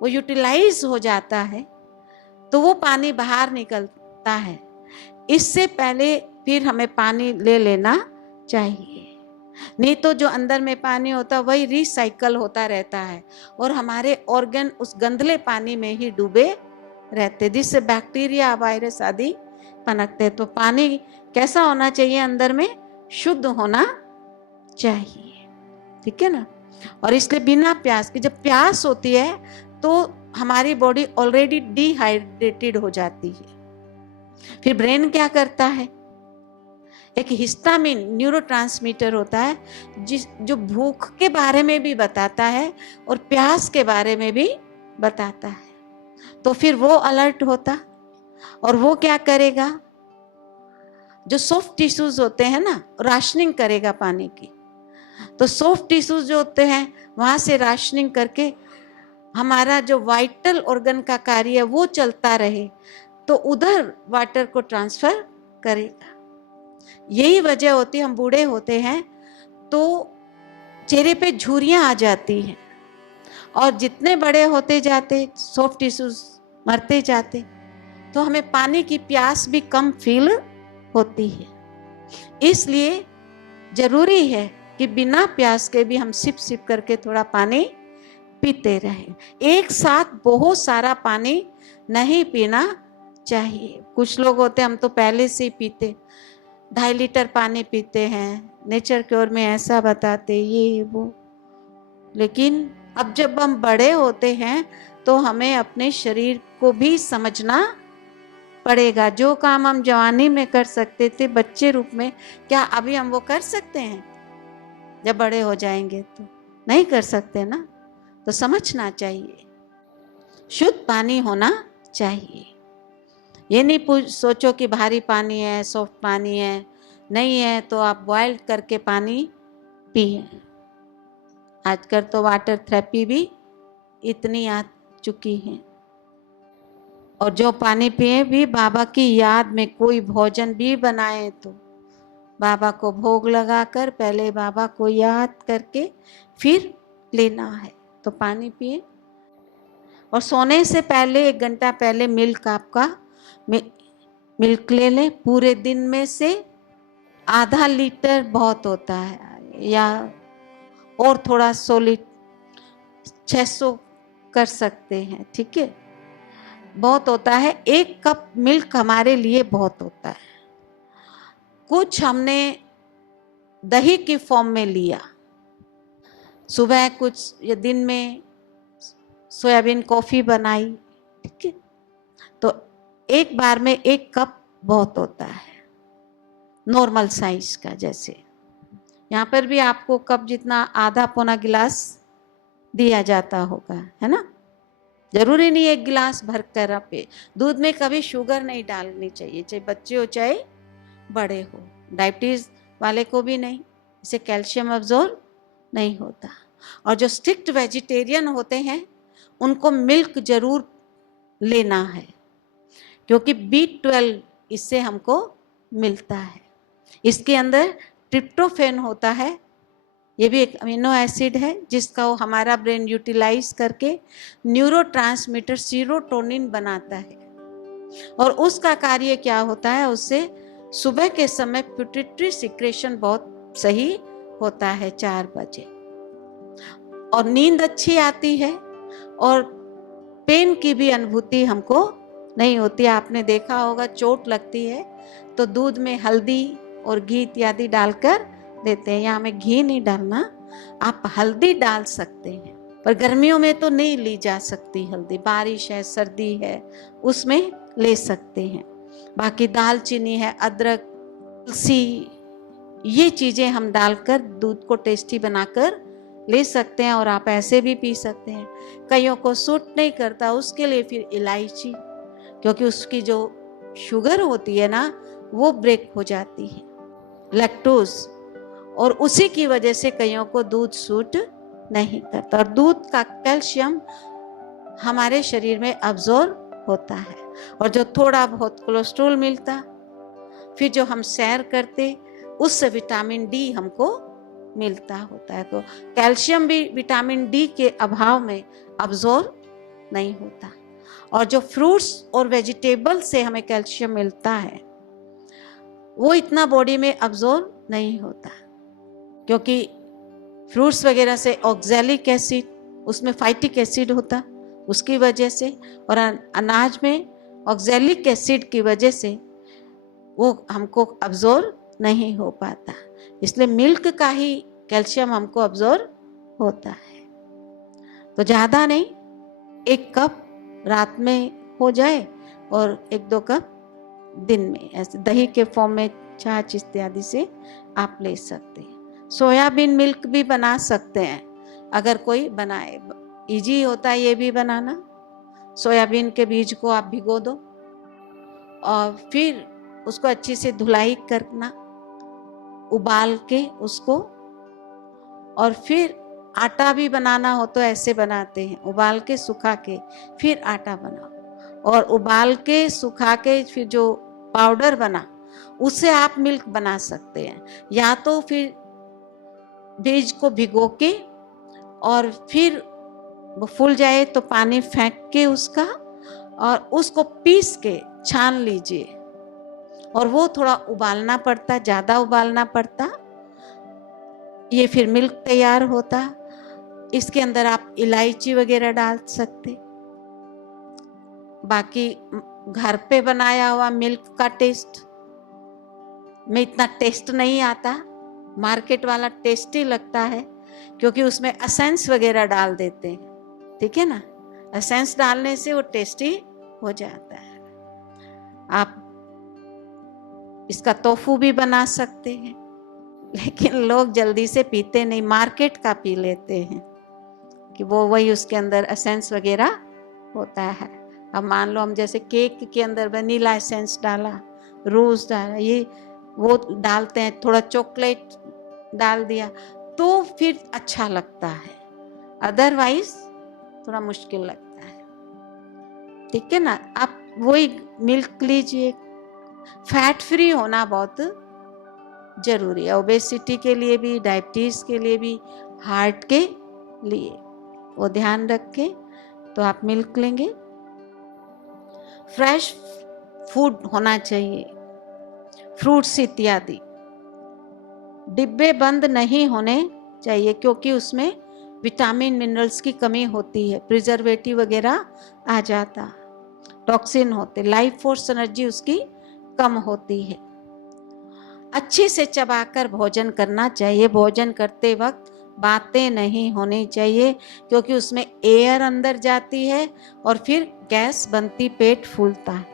वो यूटिलाइज हो जाता है, तो वो पानी बाहर निकलता है। इससे पहले फिर हमें पानी ले लेना चाहिए, नहीं तो जो अंदर में पानी होता है वही रिसाइकल होता रहता है और हमारे ऑर्गन उस गंदले पानी में ही डूबे रहते, जिससे बैक्टीरिया वायरस आदि पनपते। तो पानी कैसा होना चाहिए? अंदर में शुद्ध होना चाहिए, ठीक है ना। और इसलिए बिना प्यास के, जब प्यास होती है तो हमारी बॉडी ऑलरेडी डिहाइड्रेटेड हो जाती है। फिर ब्रेन क्या करता है? एक हिस्टामिन न्यूरोट्रांसमीटर होता है जो भूख के बारे में भी बताता है और प्यास के बारे में भी बताता है। तो फिर वो अलर्ट होता और वो क्या करेगा? जो सॉफ्ट टिश्यूज होते हैं ना, राशनिंग करेगा पानी की। तो सॉफ्ट टिश्यूज जो होते हैं वहां से राशनिंग करके हमारा जो वाइटल ऑर्गन का कार्य है वो चलता रहे, तो उधर वाटर को ट्रांसफर करेगा। यही वजह होती है, हम बूढ़े होते हैं तो चेहरे पे झुर्रियां आ जाती हैं और जितने बड़े होते जाते सॉफ्ट टिश्यूज मरते जाते, तो हमें पानी की प्यास भी कम फील होती है। इसलिए जरूरी है कि बिना प्यास के भी हम सिप सिप करके थोड़ा पानी पीते रहें। एक साथ बहुत सारा पानी नहीं पीना चाहिए। कुछ लोग होते हैं हम तो पहले से ही पीते, 2.5 लीटर पानी पीते हैं, नेचर क्योर में ऐसा बताते ये वो। लेकिन अब जब हम बड़े होते हैं तो हमें अपने शरीर को भी समझना पड़ेगा। जो काम हम जवानी में कर सकते थे बच्चे रूप में, क्या अभी हम वो कर सकते हैं? जब बड़े हो जाएंगे तो नहीं कर सकते ना। तो समझना चाहिए, शुद्ध पानी होना चाहिए। ये नहीं सोचो कि भारी पानी है, सॉफ्ट पानी है, नहीं है तो आप बॉयल करके पानी पिए। आजकल तो वाटर थेरेपी भी इतनी आ चुकी है। और जो पानी पिए भी बाबा की याद में, कोई भोजन भी बनाए तो बाबा को भोग लगाकर पहले बाबा को याद करके फिर लेना है। तो पानी पिए। और सोने से पहले 1 घंटा पहले मिल्क आपका मिल्क ले लें। पूरे दिन में से आधा लीटर बहुत होता है, या और थोड़ा 600 कर सकते हैं, ठीक है, बहुत होता है। 1 कप मिल्क हमारे लिए बहुत होता है। कुछ हमने दही की फॉर्म में लिया, सुबह कुछ या दिन में सोयाबीन कॉफी बनाई, ठीक है, तो एक बार में 1 कप बहुत होता है, नॉर्मल साइज का। जैसे यहाँ पर भी आपको कप जितना आधा पौना गिलास दिया जाता होगा, है ना। जरूरी नहीं 1 गिलास भर कर आप दूध में कभी शुगर नहीं डालनी चाहिए, चाहे बच्चे हो चाहे बड़े हो। डायबिटीज वाले को भी नहीं, इससे कैल्शियम अब्जॉर्ब नहीं होता। और जो स्ट्रिक्ट वेजिटेरियन होते हैं उनको मिल्क जरूर लेना है, क्योंकि B12 इससे हमको मिलता है। इसके अंदर ट्रिप्टोफैन होता है, ये भी एक अमीनो एसिड है जिसका वो हमारा ब्रेन यूटिलाइज करके न्यूरोट्रांसमीटर सीरोटोनिन बनाता है। और उसका कार्य क्या होता है? उससे सुबह के समय पिट्यूटरी सिक्रेशन बहुत सही होता है 4 बजे, और नींद अच्छी आती है और पेन की भी अनुभूति हमको नहीं होती। आपने देखा होगा चोट लगती है तो दूध में हल्दी और घी इत्यादि डालकर देते हैं। यहाँ में घी नहीं डालना, आप हल्दी डाल सकते हैं, पर गर्मियों में तो नहीं ली जा सकती हल्दी। बारिश है, सर्दी है, उसमें ले सकते हैं। बाकी दालचीनी है, अदरक, तुलसी, ये चीज़ें हम डालकर दूध को टेस्टी बनाकर ले सकते हैं और आप ऐसे भी पी सकते हैं। कईयों को सूट नहीं करता, उसके लिए फिर इलायची, क्योंकि उसकी जो शुगर होती है ना वो ब्रेक हो जाती है, लैक्टोज, और उसी की वजह से कईयों को दूध सूट नहीं करता। और दूध का कैल्शियम हमारे शरीर में अब्जॉर्ब होता है, और जो थोड़ा बहुत कोलेस्ट्रॉल मिलता, फिर जो हम सैर करते उससे विटामिन डी हमको मिलता होता है। तो कैल्शियम भी विटामिन डी के अभाव में अब्जॉर्ब नहीं होता। और जो फ्रूट्स और वेजिटेबल से हमें कैल्शियम मिलता है वो इतना बॉडी में अब्जॉर्ब नहीं होता, क्योंकि फ्रूट्स वगैरह से ऑक्सैलिक एसिड, उसमें फाइटिक एसिड होता उसकी वजह से, और अनाज में ऑक्सैलिक एसिड की वजह से वो हमको अब्जॉर्ब नहीं हो पाता। इसलिए मिल्क का ही कैल्शियम हमको अब्जॉर्ब होता है। तो ज़्यादा नहीं, 1 कप रात में हो जाए और 1-2 कप दिन में, ऐसे दही के फॉर्म में छाछ इत्यादि से आप ले सकते हैं। सोयाबीन मिल्क भी बना सकते हैं अगर कोई बनाए, इजी होता है ये भी बनाना। सोयाबीन के बीज को आप भिगो दो और फिर उसको अच्छी से धुलाई करना, उबाल के उसको, और फिर आटा भी बनाना हो तो ऐसे बनाते हैं, उबाल के सुखा के फिर आटा बनाओ, और उबाल के सुखा के फिर जो पाउडर बना उससे आप मिल्क बना सकते हैं। या तो फिर बीज को भिगो के और फिर वो फूल जाए तो पानी फेंक के उसका, और उसको पीस के छान लीजिए, और वो थोड़ा उबालना पड़ता, ज़्यादा उबालना पड़ता, ये फिर मिल्क तैयार होता। इसके अंदर आप इलायची वगैरह डाल सकते। बाकी घर पे बनाया हुआ मिल्क का टेस्ट में इतना टेस्ट नहीं आता, मार्केट वाला टेस्टी लगता है क्योंकि उसमें एसेंस वगैरह डाल देते हैं, ठीक है ना। एसेंस डालने से वो टेस्टी हो जाता है। आप इसका टोफू भी बना सकते हैं, लेकिन लोग जल्दी से पीते नहीं, मार्केट का पी लेते हैं कि वो वही उसके अंदर एसेंस वगैरह होता है। अब मान लो हम जैसे केक के अंदर वनीला एसेंस डाला, रोज डाला, ये वो डालते हैं, थोड़ा चॉकलेट डाल दिया तो फिर अच्छा लगता है, अदरवाइज थोड़ा मुश्किल लगता है, ठीक है ना। आप वही मिल्क लीजिए। फैट फ्री होना बहुत जरूरी है, ओबेसिटी के लिए भी, डायबिटीज के लिए भी, हार्ट के लिए, वो ध्यान रखें। तो आप मिल्क लेंगे। फ्रेश फूड होना चाहिए, फ्रूट्स इत्यादि डिब्बे बंद नहीं होने चाहिए, क्योंकि उसमें विटामिन मिनरल्स की कमी होती है, प्रिजर्वेटिव वगैरह आ जाता, टॉक्सिन होते, लाइफ फोर्स एनर्जी उसकी कम होती है। अच्छे से चबाकर भोजन करना चाहिए। भोजन करते वक्त बातें नहीं होनी चाहिए, क्योंकि उसमें एयर अंदर जाती है और फिर गैस बनती, पेट फूलता है,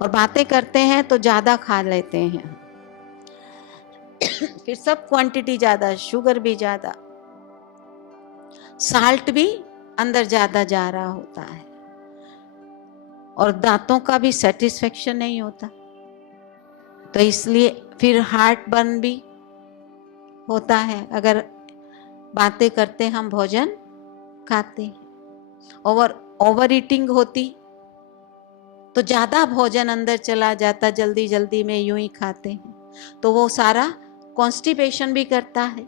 और बातें करते हैं तो ज्यादा खा लेते हैं फिर सब क्वांटिटी ज्यादा, शुगर भी ज्यादा, साल्ट भी अंदर ज्यादा जा रहा होता है, और दांतों का भी सेटिस्फेक्शन नहीं होता। तो इसलिए फिर हार्ट बर्न भी होता है अगर बातें करते हम भोजन खाते हैं। ओवर ईटिंग होती तो ज्यादा भोजन अंदर चला जाता, जल्दी जल्दी में यूं ही खाते हैं, तो वो सारा कॉन्स्टिपेशन भी करता है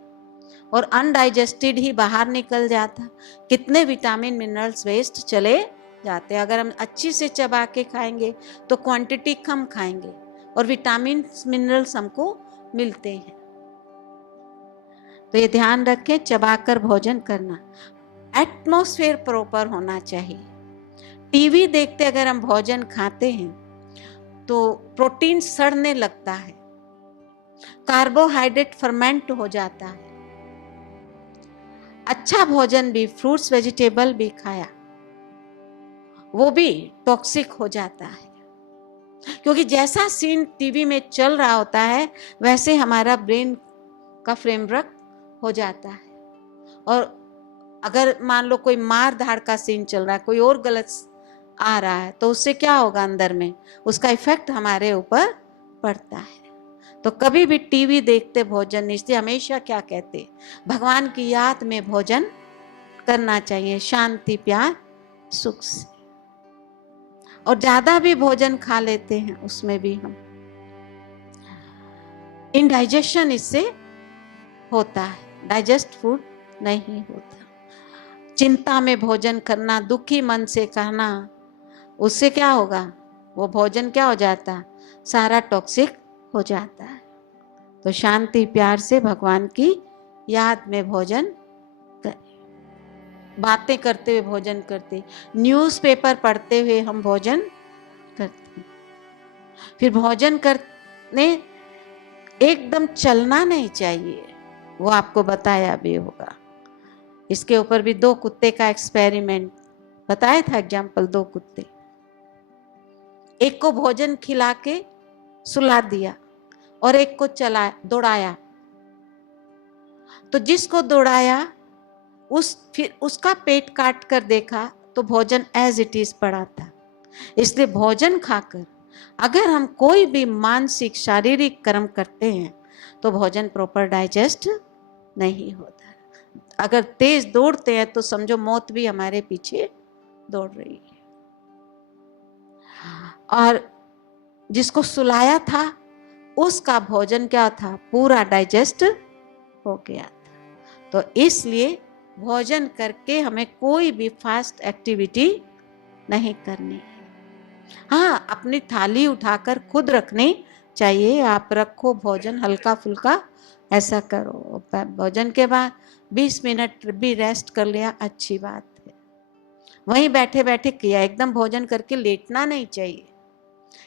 और अनडाइजेस्टेड ही बाहर निकल जाता, कितने विटामिन मिनरल्स वेस्ट चले जाते। अगर हम अच्छी से चबा के खाएंगे तो क्वांटिटी कम खाएंगे और विटामिन मिनरल्स हमको मिलते हैं। तो ये ध्यान रखें, चबाकर भोजन करना। एटमॉस्फेयर प्रॉपर होना चाहिए। टीवी देखते अगर हम भोजन खाते हैं तो प्रोटीन सड़ने लगता है, कार्बोहाइड्रेट फर्मेंट हो जाता है। अच्छा भोजन भी, फ्रूट्स वेजिटेबल भी खाया वो भी टॉक्सिक हो जाता है, क्योंकि जैसा सीन टीवी में चल रहा होता है वैसे हमारा ब्रेन का फ्रेमवर्क हो जाता है। और अगर मान लो कोई मार धाड़ का सीन चल रहा है, कोई और गलत आ रहा है, तो उससे क्या होगा, अंदर में उसका इफेक्ट हमारे ऊपर पड़ता है। तो कभी भी टीवी देखते भोजन नहीं, हमेशा क्या कहते, भगवान की याद में भोजन करना चाहिए, शांति प्यार सुख से। और ज्यादा भी भोजन खा लेते हैं उसमें भी हम इनडाइजेशन इससे होता है, डाइजेस्ट फूड नहीं होता। चिंता में भोजन करना, दुखी मन से कहना, उससे क्या होगा, वो भोजन क्या हो जाता है, सारा टॉक्सिक हो जाता है। तो शांति प्यार से भगवान की याद में भोजन करें, बातें करते हुए भोजन करते, न्यूज़पेपर पढ़ते हुए हम भोजन करते। फिर भोजन करने एकदम चलना नहीं चाहिए, वो आपको बताया भी होगा। इसके ऊपर भी 2 कुत्ते का एक्सपेरिमेंट बताया था, एग्जाम्पल 2 कुत्ते, एक को भोजन खिला के सुला दिया और एक को दौड़ाया। तो जिसको दौड़ाया फिर उसका पेट काट कर देखा तो भोजन एज इट इज पड़ा था। इसलिए भोजन खाकर अगर हम कोई भी मानसिक शारीरिक कर्म करते हैं तो भोजन प्रॉपर डाइजेस्ट नहीं होता। अगर तेज दौड़ते हैं तो समझो मौत भी हमारे पीछे दौड़ रही है। और जिसको सुलाया था उसका भोजन क्या था, पूरा डाइजेस्ट हो गया था। तो इसलिए भोजन करके हमें कोई भी फास्ट एक्टिविटी नहीं करनी है। हाँ, अपनी थाली उठाकर खुद रखनी चाहिए, आप रखो भोजन हल्का फुल्का ऐसा करो। भोजन के बाद 20 मिनट भी रेस्ट कर लिया, अच्छी बात है। वहीं बैठे बैठे किया, एकदम भोजन करके लेटना नहीं चाहिए,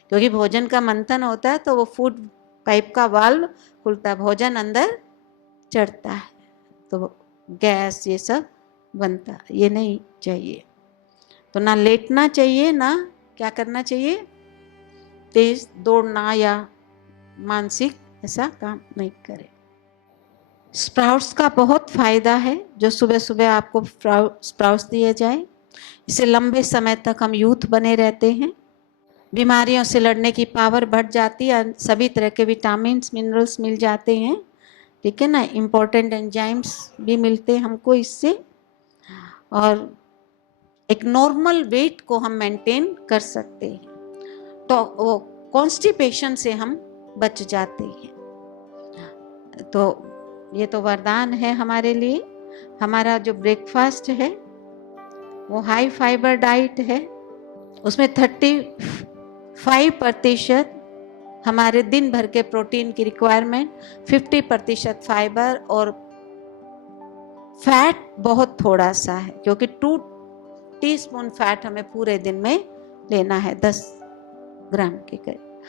क्योंकि भोजन का मंथन होता है तो वो फूड पाइप का वाल्व खुलता है, भोजन अंदर चढ़ता है तो गैस ये सब बनता, ये नहीं चाहिए। तो ना लेटना चाहिए, ना क्या करना चाहिए, तेज दौड़ना या मानसिक ऐसा काम नहीं करें। स्प्राउट्स का बहुत फायदा है, जो सुबह सुबह आपको स्प्राउट्स दिए जाए, इससे लंबे समय तक हम यूथ बने रहते हैं, बीमारियों से लड़ने की पावर बढ़ जाती है, सभी तरह के विटामिन्स मिनरल्स मिल जाते हैं, ठीक है ना, इम्पोर्टेंट एंजाइम्स भी मिलते हैं हमको इससे, और एक नॉर्मल वेट को हम मेंटेन कर सकते हैं। तो वो कॉन्स्टिपेशन से हम बच जाते हैं। तो ये तो वरदान है हमारे लिए। हमारा जो ब्रेकफास्ट है वो हाई फाइबर डाइट है, उसमें 35% हमारे दिन भर के प्रोटीन की रिक्वायरमेंट, 50% फाइबर, और फैट बहुत थोड़ा सा है, क्योंकि 2 टीस्पून फैट हमें पूरे दिन में लेना है, 10 ग्राम के करीब।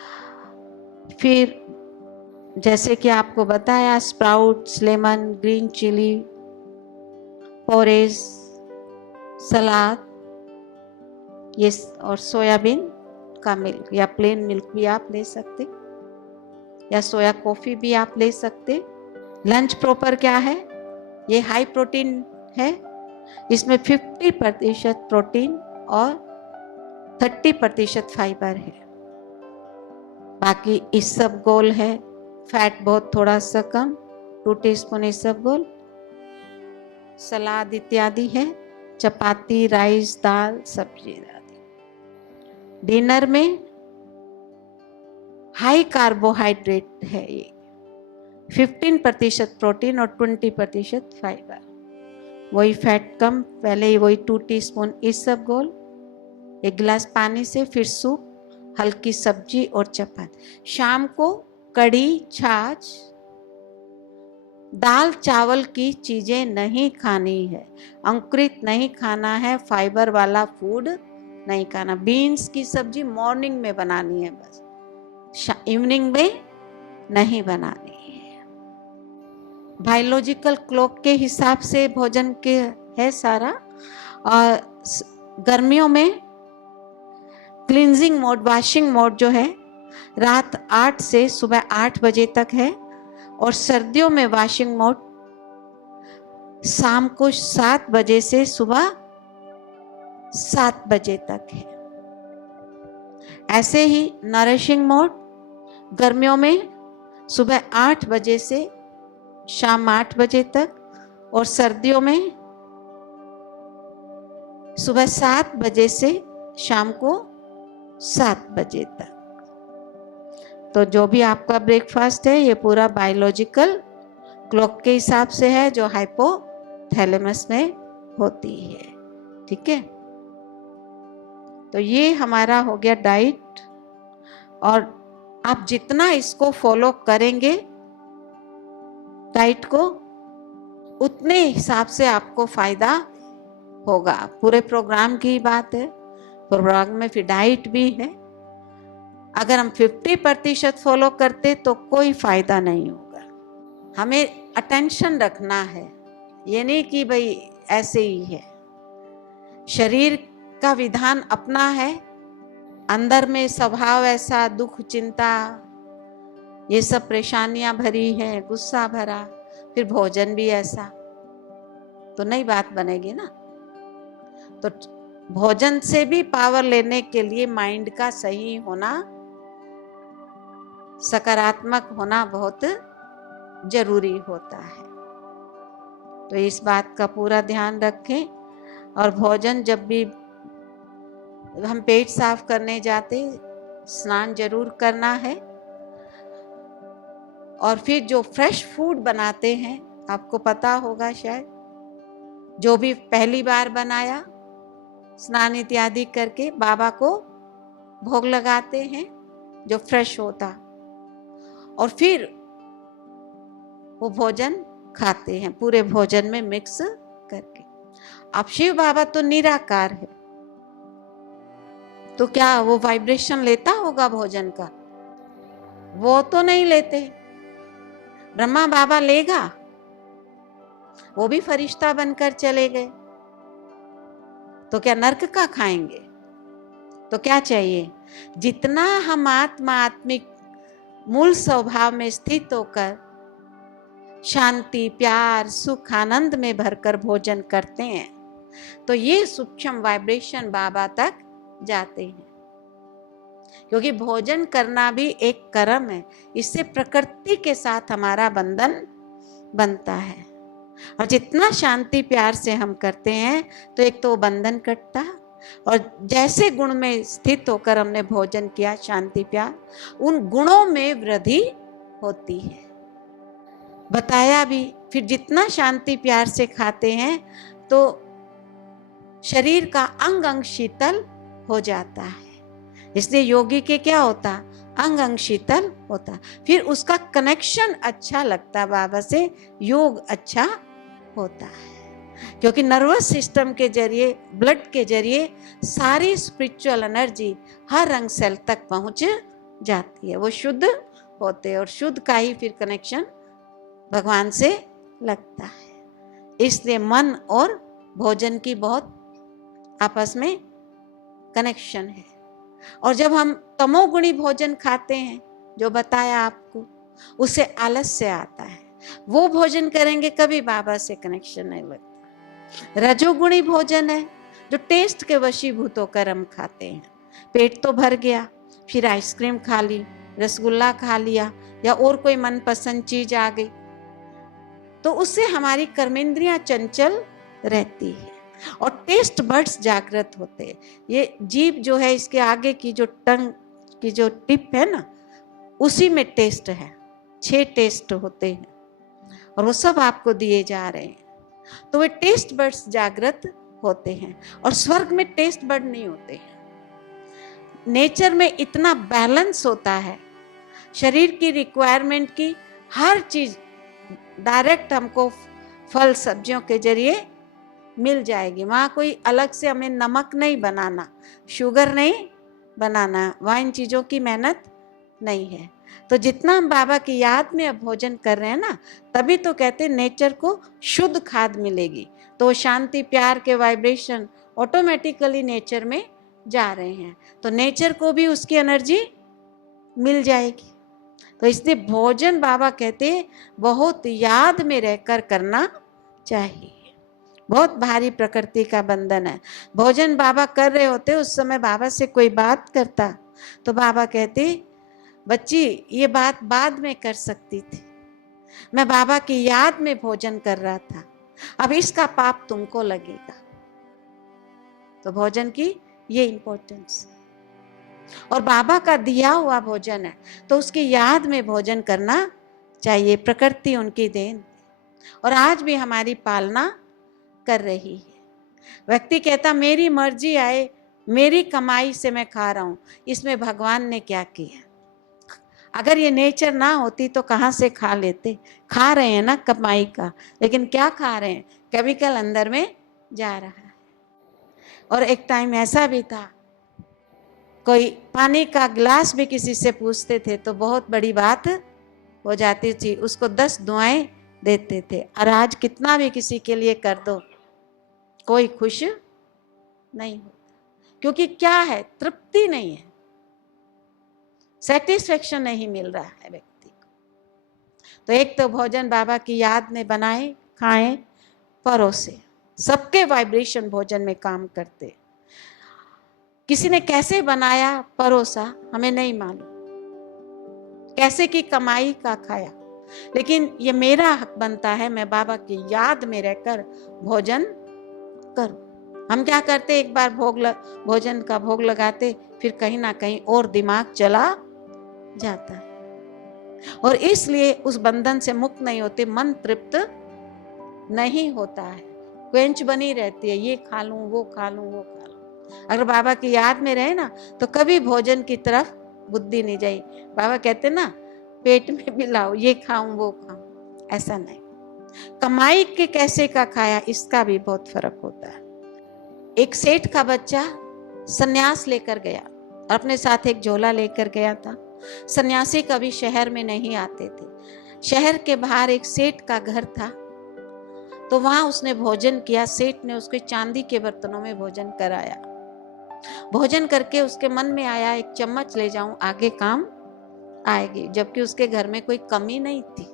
फिर जैसे कि आपको बताया, sprouts, lemon, green chilli, porridge, salad, ये और सोयाबीन का मिल्क या प्लेन मिल्क भी आप ले सकते, या सोया कॉफी भी आप ले सकते। लंच प्रॉपर क्या है, ये हाई प्रोटीन है, इसमें 50% प्रोटीन और 30% फाइबर है। बाकी इसबगोल है, फैट बहुत थोड़ा सा कम, 2 टीस्पून इसबगोल, सलाद इत्यादि है, चपाती, राइस, दाल, सब्जी आदि। डिनर में हाई कार्बोहाइड्रेट है, ये 15% प्रोटीन और 20% फाइबर, वही फैट कम, पहले वही 2 टीस्पून इसबगोल, 1 गिलास पानी से, फिर सूप, हल्की सब्जी और चपाती। शाम को कड़ी, छाछ, दाल चावल की चीजें नहीं खानी है, अंकुरित नहीं खाना है, फाइबर वाला फूड नहीं खाना। बीन्स की सब्जी मॉर्निंग में बनानी है बस, इवनिंग में नहीं बनानी है। बायोलॉजिकल क्लॉक के हिसाब से भोजन के है सारा। और गर्मियों में क्लींजिंग मोड, वॉशिंग मोड जो है रात 8 से सुबह 8 बजे तक है, और सर्दियों में वॉशिंग मोड शाम को 7 बजे से सुबह 7 बजे तक है। ऐसे ही नरिशिंग मोड गर्मियों में सुबह 8 बजे से शाम 8 बजे तक, और सर्दियों में सुबह 7 बजे से शाम को 7 बजे तक। तो जो भी आपका ब्रेकफास्ट है ये पूरा बायोलॉजिकल क्लॉक के हिसाब से है, जो हाइपोथैलेमस में होती है। ठीक है, तो ये हमारा हो गया डाइट, और आप जितना इसको फॉलो करेंगे डाइट को, उतने हिसाब से आपको फायदा होगा। पूरे प्रोग्राम की बात है, प्रोग्राम में फिर डाइट भी है। अगर हम 50% फॉलो करते तो कोई फायदा नहीं होगा। हमें अटेंशन रखना है, ये नहीं कि भाई ऐसे ही है। शरीर का विधान अपना है, अंदर में स्वभाव ऐसा, दुख चिंता ये सब परेशानियां भरी है, गुस्सा भरा, फिर भोजन भी ऐसा, तो नई बात बनेगी ना। तो भोजन से भी पावर लेने के लिए माइंड का सही होना, सकारात्मक होना बहुत जरूरी होता है। तो इस बात का पूरा ध्यान रखें। और भोजन जब भी हम पेट साफ करने जाते, स्नान जरूर करना है। और फिर जो फ्रेश फूड बनाते हैं, आपको पता होगा शायद, जो भी पहली बार बनाया स्नान इत्यादि करके बाबा को भोग लगाते हैं जो फ्रेश होता, और फिर वो भोजन खाते हैं पूरे भोजन में मिक्स करके। अब शिव बाबा तो निराकार है, तो क्या वो वाइब्रेशन लेता होगा भोजन का? वो तो नहीं लेते। ब्रह्मा बाबा लेगा, वो भी फरिश्ता बनकर चले गए, तो क्या नरक का खाएंगे? तो क्या चाहिए? जितना हम आत्मिक मूल स्वभाव में स्थित होकर शांति, प्यार, सुख, आनंद में भरकर भोजन करते हैं, तो ये सूक्ष्म वाइब्रेशन बाबा तक जाते हैं। क्योंकि भोजन करना भी एक कर्म है, इससे प्रकृति के साथ हमारा बंधन बनता है। और जितना शांति प्यार से हम करते हैं तो एक तो बंधन कटता, और जैसे गुण में स्थित होकर हमने भोजन किया, शांति प्यार, उन गुणों में वृद्धि होती है। बताया भी, फिर जितना शांति प्यार से खाते हैं तो शरीर का अंग अंग शीतल हो जाता है। इसलिए योगी के क्या होता? अंग अंग शीतल होता। फिर उसका कनेक्शन अच्छा लगता बाबा से, योग अच्छा होता है। क्योंकि नर्वस सिस्टम के जरिए, ब्लड के जरिए सारी स्पिरिचुअल एनर्जी हर अंग सेल तक पहुंच जाती है, वो शुद्ध होते हैं, और शुद्ध का ही फिर कनेक्शन भगवान से लगता है। इसलिए मन और भोजन की बहुत आपस में कनेक्शन है। और जब हम तमोगुणी भोजन खाते हैं, जो बताया आपको, उससे आलस्य आता है, वो भोजन करेंगे कभी बाबा से कनेक्शन नहीं लगता। रजोगुणी भोजन है जो टेस्ट के वशीभूत होकर हम खाते हैं। पेट तो भर गया, फिर आइसक्रीम खा ली, रसगुल्ला खा लिया, या और कोई मनपसंद चीज आ गई, तो उससे हमारी कर्मेंद्रियां चंचल रहती है और टेस्ट बड्स जागृत होते हैं। ये जीभ जो है, इसके आगे की जो टंग की जो टिप है ना, उसी में टेस्ट है। 6 टेस्ट होते हैं और वो सब आपको दिए जा रहे हैं, तो वे टेस्ट बड्स जागृत होते हैं। और स्वर्ग में टेस्ट बड नहीं होते हैं। नेचर में इतना बैलेंस होता है, शरीर की रिक्वायरमेंट की हर चीज डायरेक्ट हमको फल सब्जियों के जरिए मिल जाएगी। वहाँ कोई अलग से हमें नमक नहीं बनाना, शुगर नहीं बनाना, वहाँ इन चीज़ों की मेहनत नहीं है। तो जितना हम बाबा की याद में अब भोजन कर रहे हैं ना, तभी तो कहते हैं नेचर को शुद्ध खाद मिलेगी, तो शांति प्यार के वाइब्रेशन ऑटोमेटिकली नेचर में जा रहे हैं, तो नेचर को भी उसकी एनर्जी मिल जाएगी। तो इसलिए भोजन बाबा कहते हैं बहुत याद में रहकर करना चाहिए। बहुत भारी प्रकृति का बंधन है। भोजन बाबा कर रहे होते, उस समय बाबा से कोई बात करता तो बाबा कहते बच्ची ये बात बाद में कर सकती थी, मैं बाबा की याद में भोजन कर रहा था, अब इसका पाप तुमको लगेगा। तो भोजन की ये इंपॉर्टेंस, और बाबा का दिया हुआ भोजन है तो उसकी याद में भोजन करना चाहिए। प्रकृति उनकी देन, और आज भी हमारी पालना कर रही है। व्यक्ति कहता मेरी मर्जी आए, मेरी कमाई से मैं खा रहा हूं, इसमें भगवान ने क्या किया? अगर ये नेचर ना होती तो कहाँ से खा लेते? खा रहे हैं ना कमाई का, लेकिन क्या खा रहे हैं? केमिकल अंदर में जा रहा है। और एक टाइम ऐसा भी था, कोई पानी का गिलास भी किसी से पूछते थे तो बहुत बड़ी बात हो जाती थी, उसको 10 दुआएं देते थे। और आज कितना भी किसी के लिए कर दो, कोई खुश नहीं होता, क्योंकि क्या है? तृप्ति नहीं है, सेटिस्फेक्शन नहीं मिल रहा है व्यक्ति को। तो एक तो भोजन बाबा की याद में बनाए, खाएं, परोसे। सबके वाइब्रेशन भोजन में काम करते। किसी ने कैसे बनाया, परोसा, हमें नहीं मालूम, कैसे की कमाई का खाया, लेकिन ये मेरा हक बनता है मैं बाबा की याद में रहकर भोजन करूं। हम क्या करते, एक बार भोजन का भोग लगाते, फिर कहीं ना कहीं और दिमाग चला जाता है, और इसलिए उस बंधन से मुक्त नहीं होते, मन तृप्त नहीं होता है, क्वेंच बनी रहती है, ये खा लूं, वो खा लूं, वो खा लूं। अगर बाबा की याद में रहे ना तो कभी भोजन की तरफ बुद्धि नहीं जाई। बाबा कहते ना पेट में भी लाओ, ये खाऊं वो खाऊं, ऐसा नहीं। कमाई के कैसे का खाया, इसका भी बहुत फर्क होता है। एक सेठ का बच्चा सन्यास लेकर गया, अपने साथ एक झोला लेकर गया था। सन्यासी कभी शहर में नहीं आते थे। शहर के बाहर एक सेठ का घर था, तो वहां उसने भोजन किया। सेठ ने उसको चांदी के बर्तनों में भोजन कराया। भोजन करके उसके मन में आया एक चम्मच ले जाऊं, आगे काम आएगी, जबकि उसके घर में कोई कमी नहीं थी,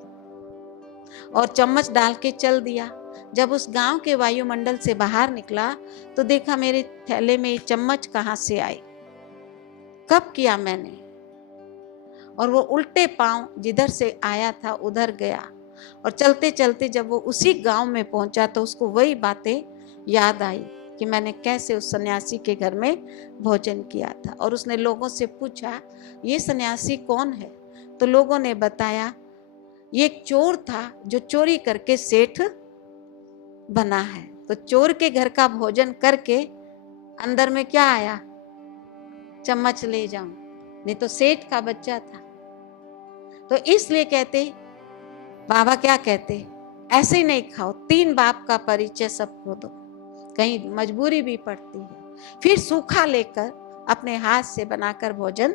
और चम्मच डाल के चल दिया। जब उस गांव के वायुमंडल से बाहर निकला तो देखा मेरे थैले में चम्मच कहां से आई, कब किया मैंने, और वो उल्टे पांव जिधर से आया था उधर गया। और चलते चलते जब वो उसी गांव में पहुंचा तो उसको वही बातें याद आई कि मैंने कैसे उस सन्यासी के घर में भोजन किया था। और उसने लोगों से पूछा ये सन्यासी कौन है, तो लोगों ने बताया ये एक चोर था जो चोरी करके सेठ बना है। तो चोर के घर का भोजन करके अंदर में क्या आया, चम्मच ले जाऊं, नहीं तो सेठ का बच्चा था। तो इसलिए कहते बाबा क्या कहते, ऐसे ही नहीं खाओ, 3 बाप का परिचय सबको दो, कहीं मजबूरी भी पड़ती है। फिर सूखा लेकर अपने हाथ से बनाकर भोजन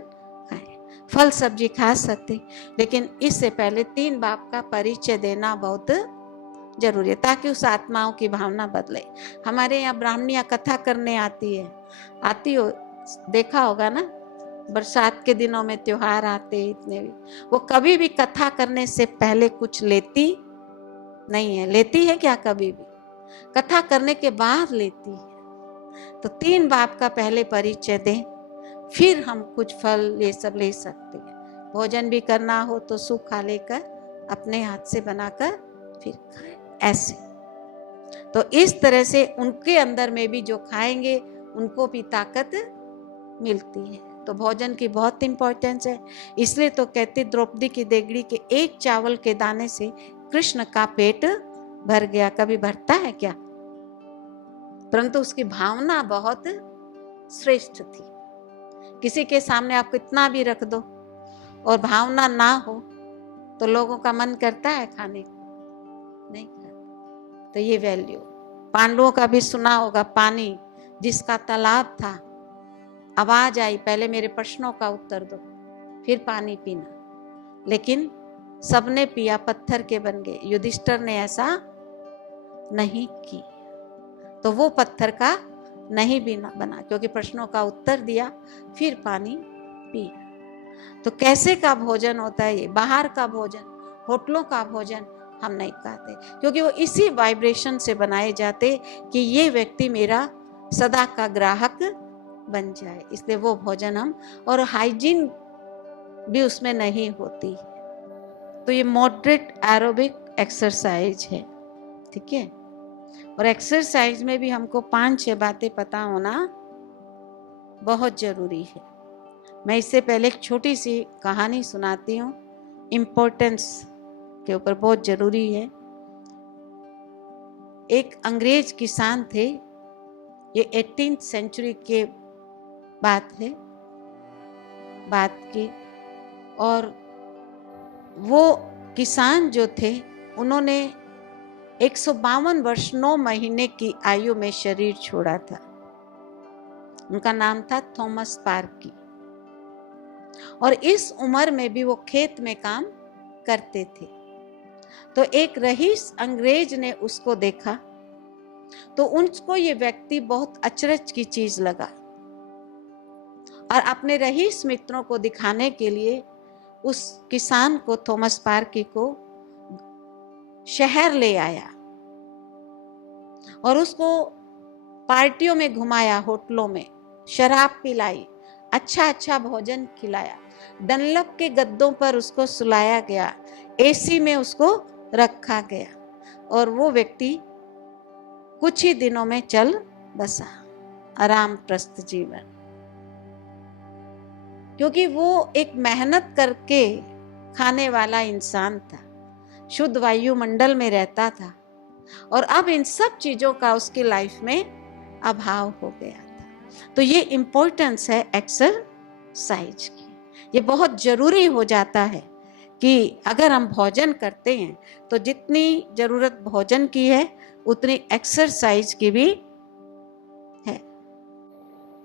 खाएं। फल सब्जी खा सकते, लेकिन इससे पहले 3 बाप का परिचय देना बहुत जरूरी है, ताकि उस आत्माओं की भावना बदले। हमारे यहाँ ब्राह्मणियां कथा करने आती है, आती हो, देखा होगा ना, बरसात के दिनों में त्योहार आते इतने भी, वो कभी भी कथा करने से पहले कुछ लेती नहीं है। लेती है क्या? कभी भी कथा करने के बाद लेती है। तो 3 बाप का पहले परिचय दें, फिर हम कुछ फल ये सब ले सकते हैं। भोजन भी करना हो तो सूखा लेकर अपने हाथ से बनाकर फिर खाएं, ऐसे। तो इस तरह से उनके अंदर में भी जो खाएंगे उनको भी ताकत मिलती है। तो भोजन की बहुत इंपॉर्टेंस है। इसलिए तो कहते द्रौपदी की देगड़ी के एक चावल के दाने से कृष्ण का पेट भर गया। कभी भरता है क्या? परंतु उसकी भावना बहुत श्रेष्ठ थी। किसी के सामने आप कितना भी रख दो और भावना ना हो तो लोगों का मन करता है खाने को, नहीं करता। तो ये वैल्यू पांडवों का भी सुना होगा, पानी जिसका तालाब था, आवाज आई पहले मेरे प्रश्नों का उत्तर दो, फिर पानी पीना, लेकिन सबने पिया, पत्थर के बन गए। युधिष्ठिर ने ऐसा नहीं किया, तो वो पत्थर का नहीं भी ना बना, क्योंकि प्रश्नों का उत्तर दिया फिर पानी पिया। तो कैसे का भोजन होता है ये? बाहर का भोजन, होटलों का भोजन हम नहीं खाते, क्योंकि वो इसी वाइब्रेशन से बनाए जाते कि ये व्यक्ति मेरा सदा का ग्राहक बन जाए, इसलिए वो भोजन हम, और हाइजीन भी उसमें नहीं होती। तो ये मॉडरेट एरोबिक एक्सरसाइज है, ठीक है। और एक्सरसाइज में भी हमको 5-6 बातें पता होना बहुत जरूरी है। मैं इससे पहले एक छोटी सी कहानी सुनाती हूँ, इम्पोर्टेंस के ऊपर बहुत जरूरी है। एक अंग्रेज किसान थे, ये 18th सेंचुरी के बात की, और वो किसान जो थे उन्होंने 152 वर्ष 9 महीने की आयु में शरीर छोड़ा था। उनका नाम था थॉमस पार्की, और इस उम्र में भी वो खेत में काम करते थे। तो एक रईस अंग्रेज ने उसको देखा, तो उनको ये व्यक्ति बहुत अचरज की चीज लगा, और अपने रईस मित्रों को दिखाने के लिए उस किसान को, थॉमस पार्की को, शहर ले आया और उसको पार्टियों में घुमाया, होटलों में शराब पिलाई, अच्छा भोजन खिलाया, डनलप के गद्दों पर उसको सुलाया गया, एसी में उसको रखा गया, और वो व्यक्ति कुछ ही दिनों में चल बसा, आराम प्रस्थ जीवन। क्योंकि वो एक मेहनत करके खाने वाला इंसान था, शुद्ध वायुमंडल में रहता था, और अब इन सब चीजों का उसकी लाइफ में अभाव हो गया था। तो ये इम्पोर्टेंस है एक्सरसाइज की। ये बहुत जरूरी हो जाता है कि अगर हम भोजन करते हैं तो जितनी जरूरत भोजन की है उतनी एक्सरसाइज की भी है।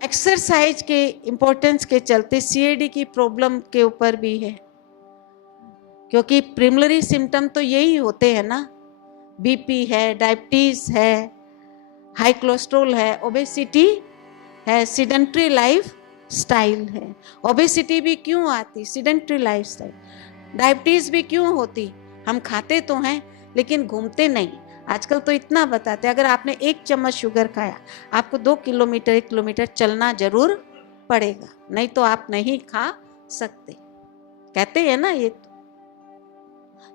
एक्सरसाइज के इम्पोर्टेंस के चलते सीएडी की प्रॉब्लम के ऊपर भी है, क्योंकि प्राइमरी सिम्टम तो यही होते हैं ना, बीपी है, डायबिटीज है, हाई कोलेस्ट्रॉल है, ओबेसिटी है, सीडेंट्री लाइफ स्टाइल है। ओबेसिटी भी क्यों आती? Sedentary life style. डायबिटीज भी क्यों होती? हम खाते तो हैं लेकिन घूमते नहीं। आजकल तो इतना बताते, अगर आपने 1 चम्मच शुगर खाया, आपको 2 किलोमीटर 1 किलोमीटर चलना जरूर पड़ेगा, नहीं तो आप नहीं खा सकते, कहते हैं ना ये।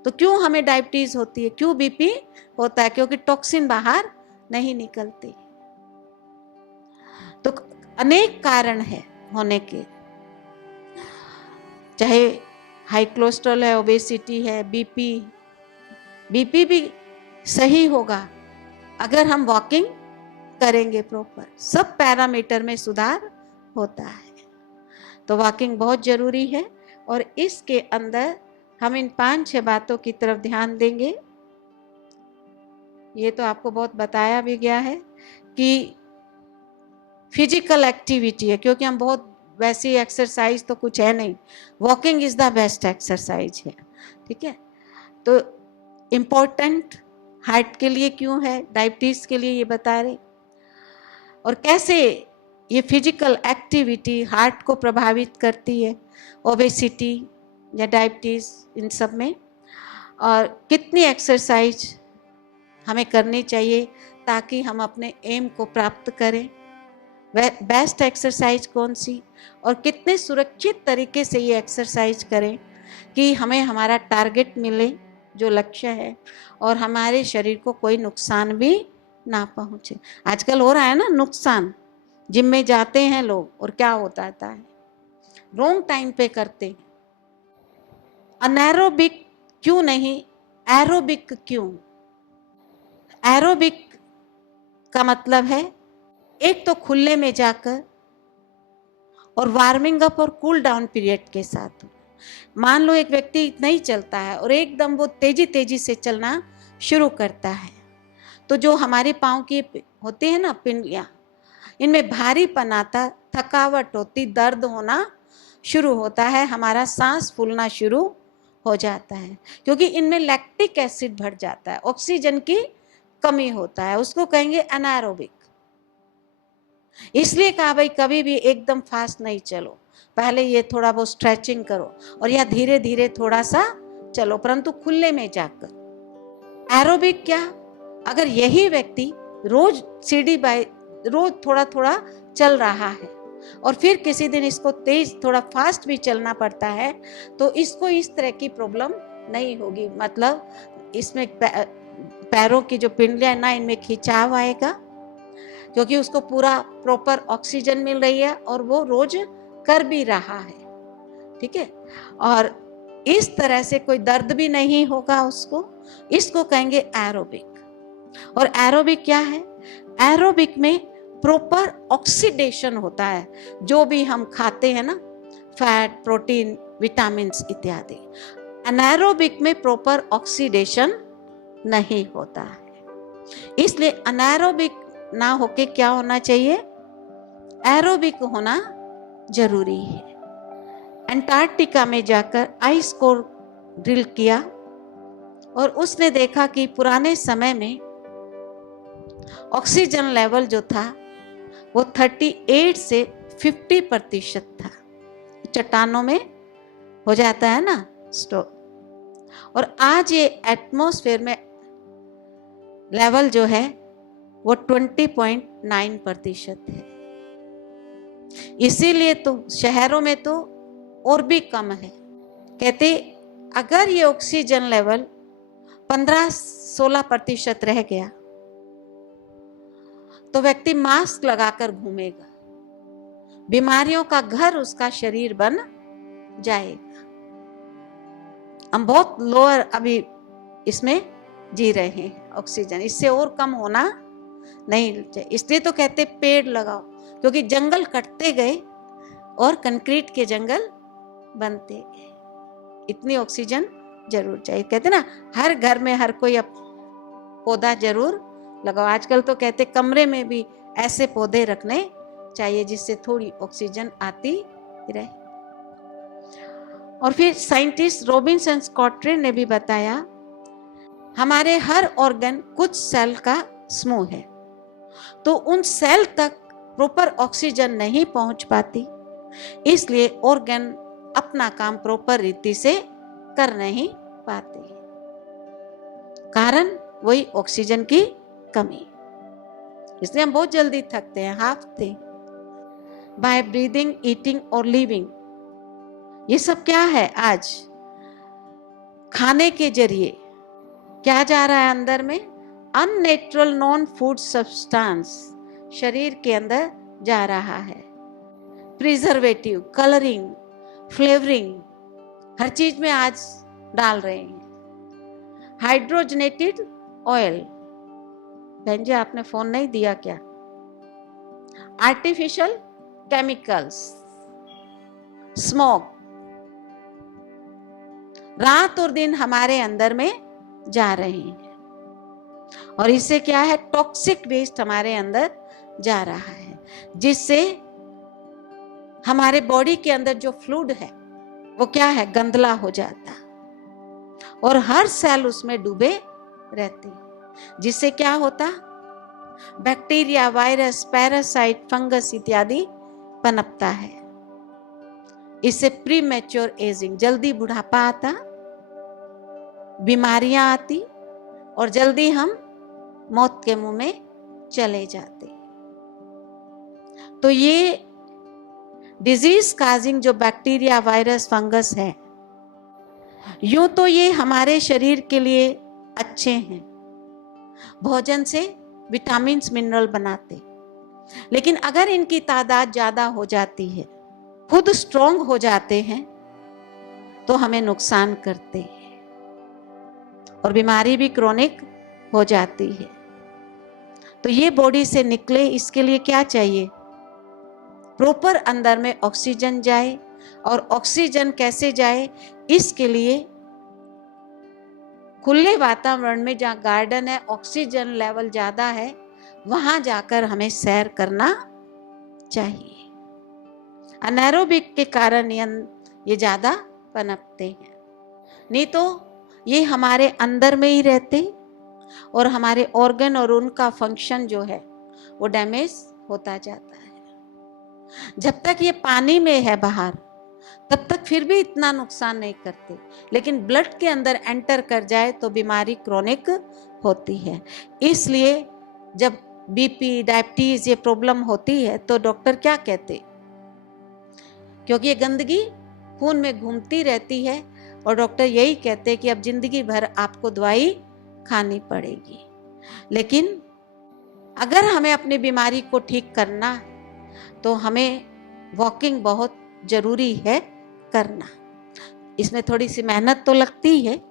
तो क्यों हमें डायबिटीज होती है, क्यों बीपी होता है? क्योंकि टॉक्सिन बाहर नहीं निकलती। तो अनेक कारण है होने के, चाहे हाई कोलेस्ट्रॉल है, ओबेसिटी है, बीपी भी सही होगा अगर हम वॉकिंग करेंगे प्रॉपर, सब पैरामीटर में सुधार होता है। तो वॉकिंग बहुत जरूरी है, और इसके अंदर हम इन 5-6 बातों की तरफ ध्यान देंगे। ये तो आपको बहुत बताया भी गया है कि फिजिकल एक्टिविटी है, क्योंकि हम बहुत वैसी एक्सरसाइज तो कुछ है नहीं, walking is the best exercise है, ठीक है। तो इम्पोर्टेंट हार्ट के लिए क्यों है, डायबिटीज के लिए ये बता रहे, और कैसे ये फिजिकल एक्टिविटी हार्ट को प्रभावित करती है, ओबेसिटी या डायबिटीज इन सब में, और कितनी एक्सरसाइज हमें करनी चाहिए ताकि हम अपने एम को प्राप्त करें, बेस्ट एक्सरसाइज कौन सी, और कितने सुरक्षित तरीके से ये एक्सरसाइज करें कि हमें हमारा टारगेट मिले, जो लक्ष्य है, और हमारे शरीर को कोई नुकसान भी ना पहुंचे। आजकल हो रहा है ना नुकसान, जिम में जाते हैं लोग और क्या होता है, रॉन्ग टाइम पे करते हैं। अनएरोबिक क्यों नहीं, एरोबिक क्यों? एरोबिक का मतलब है एक तो खुले में जाकर और वार्मिंग अप और कूल डाउन पीरियड के साथ। मान लो एक व्यक्ति नहीं चलता है और एकदम वो तेजी से चलना शुरू करता है, तो जो हमारे पाँव की होते हैं ना पिंडलियां, इनमें भारीपन आता, थकावट होती, दर्द होना शुरू होता है, हमारा सांस फूलना शुरू हो जाता है, क्योंकि इनमें लैक्टिक एसिड बढ़ जाता है, ऑक्सीजन की कमी होता है, उसको कहेंगे एनारोबिक। इसलिए कहा भाई कभी भी एकदम फास्ट नहीं चलो, पहले ये थोड़ा बहुत स्ट्रेचिंग करो और या धीरे धीरे थोड़ा सा चलो, परंतु खुले में जाकर। एरोबिक क्या, अगर यही व्यक्ति रोज सीढ़ी बाय रोज थोड़ा थोड़ा चल रहा है और फिर किसी दिन इसको तेज थोड़ा फास्ट भी चलना पड़ता है, तो इसको इस तरह की प्रॉब्लम नहीं होगी। मतलब इसमें पैरों की जो पिंडलियां ना, इनमें खिंचाव आएगा क्योंकि उसको पूरा प्रॉपर ऑक्सीजन मिल रही है और वो रोज कर भी रहा है, ठीक है। और इस तरह से कोई दर्द भी नहीं होगा उसको, इसको कहेंगे एरोबिक। और एरोबिक क्या है, एरोबिक में प्रॉपर ऑक्सीडेशन होता है, जो भी हम खाते हैं ना, फैट, प्रोटीन, विटामिन्स इत्यादि। अनारोबिक में प्रॉपर ऑक्सीडेशन नहीं होता है, इसलिए अनारोबिक ना होके क्या होना चाहिए, एरोबिक होना जरूरी है। अंटार्कटिका में जाकर आइस को ड्रिल किया और उसने देखा कि पुराने समय में ऑक्सीजन लेवल जो था वो 38 से 50% था। चट्टानों में हो जाता है ना स्टोर, और आज ये एटमॉस्फेयर में लेवल जो है वो 20.9% है। इसीलिए तो शहरों में तो और भी कम है। कहते अगर ये ऑक्सीजन लेवल 15-16% रह गया तो व्यक्ति मास्क लगाकर घूमेगा, बीमारियों का घर उसका शरीर बन जाएगा। हम बहुत लोअर अभी इसमें जी रहे हैं ऑक्सीजन, इससे और कम होना नहीं चाहिए। इसलिए तो कहते पेड़ लगाओ, क्योंकि जंगल कटते गए और कंक्रीट के जंगल बनते गए। इतनी ऑक्सीजन जरूर चाहिए। कहते ना हर घर में हर कोई पौधा जरूर लगाओ। आजकल तो कहते कमरे में भी ऐसे पौधे रखने चाहिए जिससे थोड़ी ऑक्सीजन आती रहे। और फिर साइंटिस्ट रॉबिन्सन कॉट्रेन ने भी बताया हमारे हर ऑर्गन कुछ सेल का समूह है, तो उन सेल तक प्रॉपर ऑक्सीजन नहीं पहुंच पाती, इसलिए ऑर्गन अपना काम प्रॉपर रीति से कर नहीं पाते। कारण वही ऑक्सीजन की कमी, इसलिए हम बहुत जल्दी थकते हैं, हाफते। बाय ब्रीदिंग, ईटिंग और लिविंग, ये सब क्या है, आज खाने के जरिए क्या जा रहा है अंदर में, अननेचुरल नॉन फूड सब्सटेंस शरीर के अंदर जा रहा है। प्रिजर्वेटिव, कलरिंग, फ्लेवरिंग हर चीज में आज डाल रहे हैं। हाइड्रोजनेटेड ऑयल, बहन जी आपने फोन नहीं दिया क्या, आर्टिफिशियल केमिकल्स, स्मोक रात और दिन हमारे अंदर में जा रहे हैं, और इससे क्या है, टॉक्सिक वेस्ट हमारे अंदर जा रहा है, जिससे हमारे बॉडी के अंदर जो फ्लूइड है वो क्या है, गंदला हो जाता और हर सेल उसमें डूबे रहते, जिससे क्या होता, बैक्टीरिया, वायरस, पैरासाइट, फंगस इत्यादि पनपता है। इससे प्रीमेच्योर एजिंग, जल्दी बुढ़ापा आता, बीमारियां आती और जल्दी हम मौत के मुंह में चले जाते। तो ये डिजीज काजिंग जो बैक्टीरिया, वायरस, फंगस है, यूं तो ये हमारे शरीर के लिए अच्छे हैं, भोजन से विटामिन्स, मिनरल बनाते, लेकिन अगर इनकी तादाद ज्यादा हो जाती है, खुद स्ट्रॉन्ग हो जाते हैं, तो हमें नुकसान करते हैं और बीमारी भी क्रोनिक हो जाती है। तो ये बॉडी से निकले, इसके लिए क्या चाहिए, प्रॉपर अंदर में ऑक्सीजन जाए। और ऑक्सीजन कैसे जाए, इसके लिए खुले वातावरण में, जहाँ गार्डन है, ऑक्सीजन लेवल ज्यादा है, वहां जाकर हमें सैर करना चाहिए। अनारोबिक के कारण ये ज्यादा पनपते हैं, नहीं तो ये हमारे अंदर में ही रहते और हमारे ऑर्गन और उनका फंक्शन जो है वो डैमेज होता जाता है। जब तक ये पानी में है बाहर, तब तक फिर भी इतना नुकसान नहीं करते, लेकिन ब्लड के अंदर एंटर कर जाए तो बीमारी क्रोनिक होती है। इसलिए जब बीपी, डायबिटीज ये प्रॉब्लम होती है तो डॉक्टर क्या कहते, क्योंकि ये गंदगी खून में घूमती रहती है, और डॉक्टर यही कहते हैं कि अब जिंदगी भर आपको दवाई खानी पड़ेगी। लेकिन अगर हमें अपनी बीमारी को ठीक करना तो हमें वॉकिंग बहुत जरूरी है करना। इसमें थोड़ी सी मेहनत तो लगती है,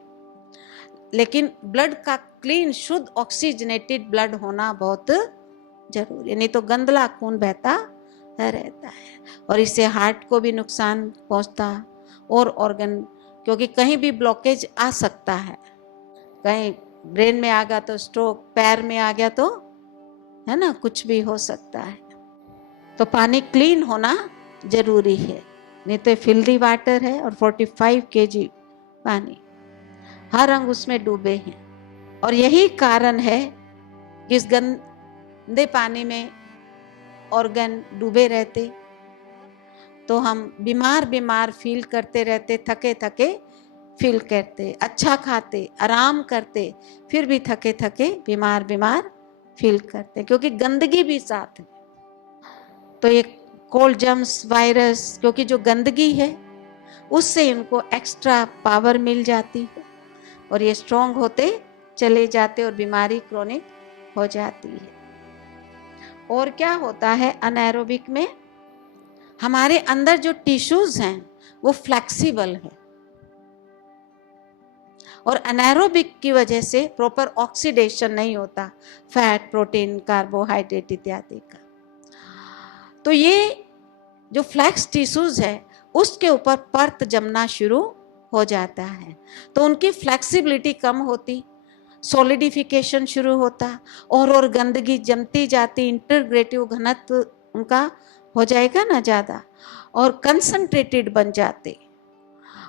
लेकिन ब्लड का क्लीन, शुद्ध ऑक्सीजनेटेड ब्लड होना बहुत जरूरी है, नहीं तो गंदला खून बहता रहता है और इससे हार्ट को भी नुकसान पहुंचता और ऑर्गन, क्योंकि कहीं भी ब्लॉकेज आ सकता है, कहीं ब्रेन में आ गया तो स्ट्रोक, पैर में आ गया तो है ना, कुछ भी हो सकता है। तो पानी क्लीन होना जरूरी है, नहीं तो फिल्दी वाटर है और 45 kg पानी, हर अंग उसमें डूबे हैं। और यही कारण है कि इस गंदे पानी में ऑर्गन डूबे रहते तो हम बीमार बीमार फील करते रहते, थके थके फील करते, अच्छा खाते, आराम करते, फिर भी थके थके बीमार बीमार फील करते, क्योंकि गंदगी भी साथ है। तो ये कोल्ड जर्म्स, वायरस, क्योंकि जो गंदगी है उससे इनको एक्स्ट्रा पावर मिल जाती है और ये स्ट्रॉन्ग होते चले जाते और बीमारी क्रोनिक हो जाती है। और क्या होता है अनएरोबिक में, हमारे अंदर जो टिश्यूज हैं वो फ्लेक्सिबल है और अनएरोबिक की वजह से प्रॉपर ऑक्सीडेशन नहीं होता फैट, प्रोटीन, कार्बोहाइड्रेट इत्यादि का। तो ये जो फ्लैक्स टिश्यूज है उसके ऊपर परत जमना शुरू हो जाता है, तो उनकी फ्लेक्सिबिलिटी कम होती, सॉलिडिफिकेशन शुरू होता और गंदगी जमती जाती, इंटीग्रेटिव घनत्व उनका हो जाएगा ना ज़्यादा और कंसंट्रेटेड बन जाते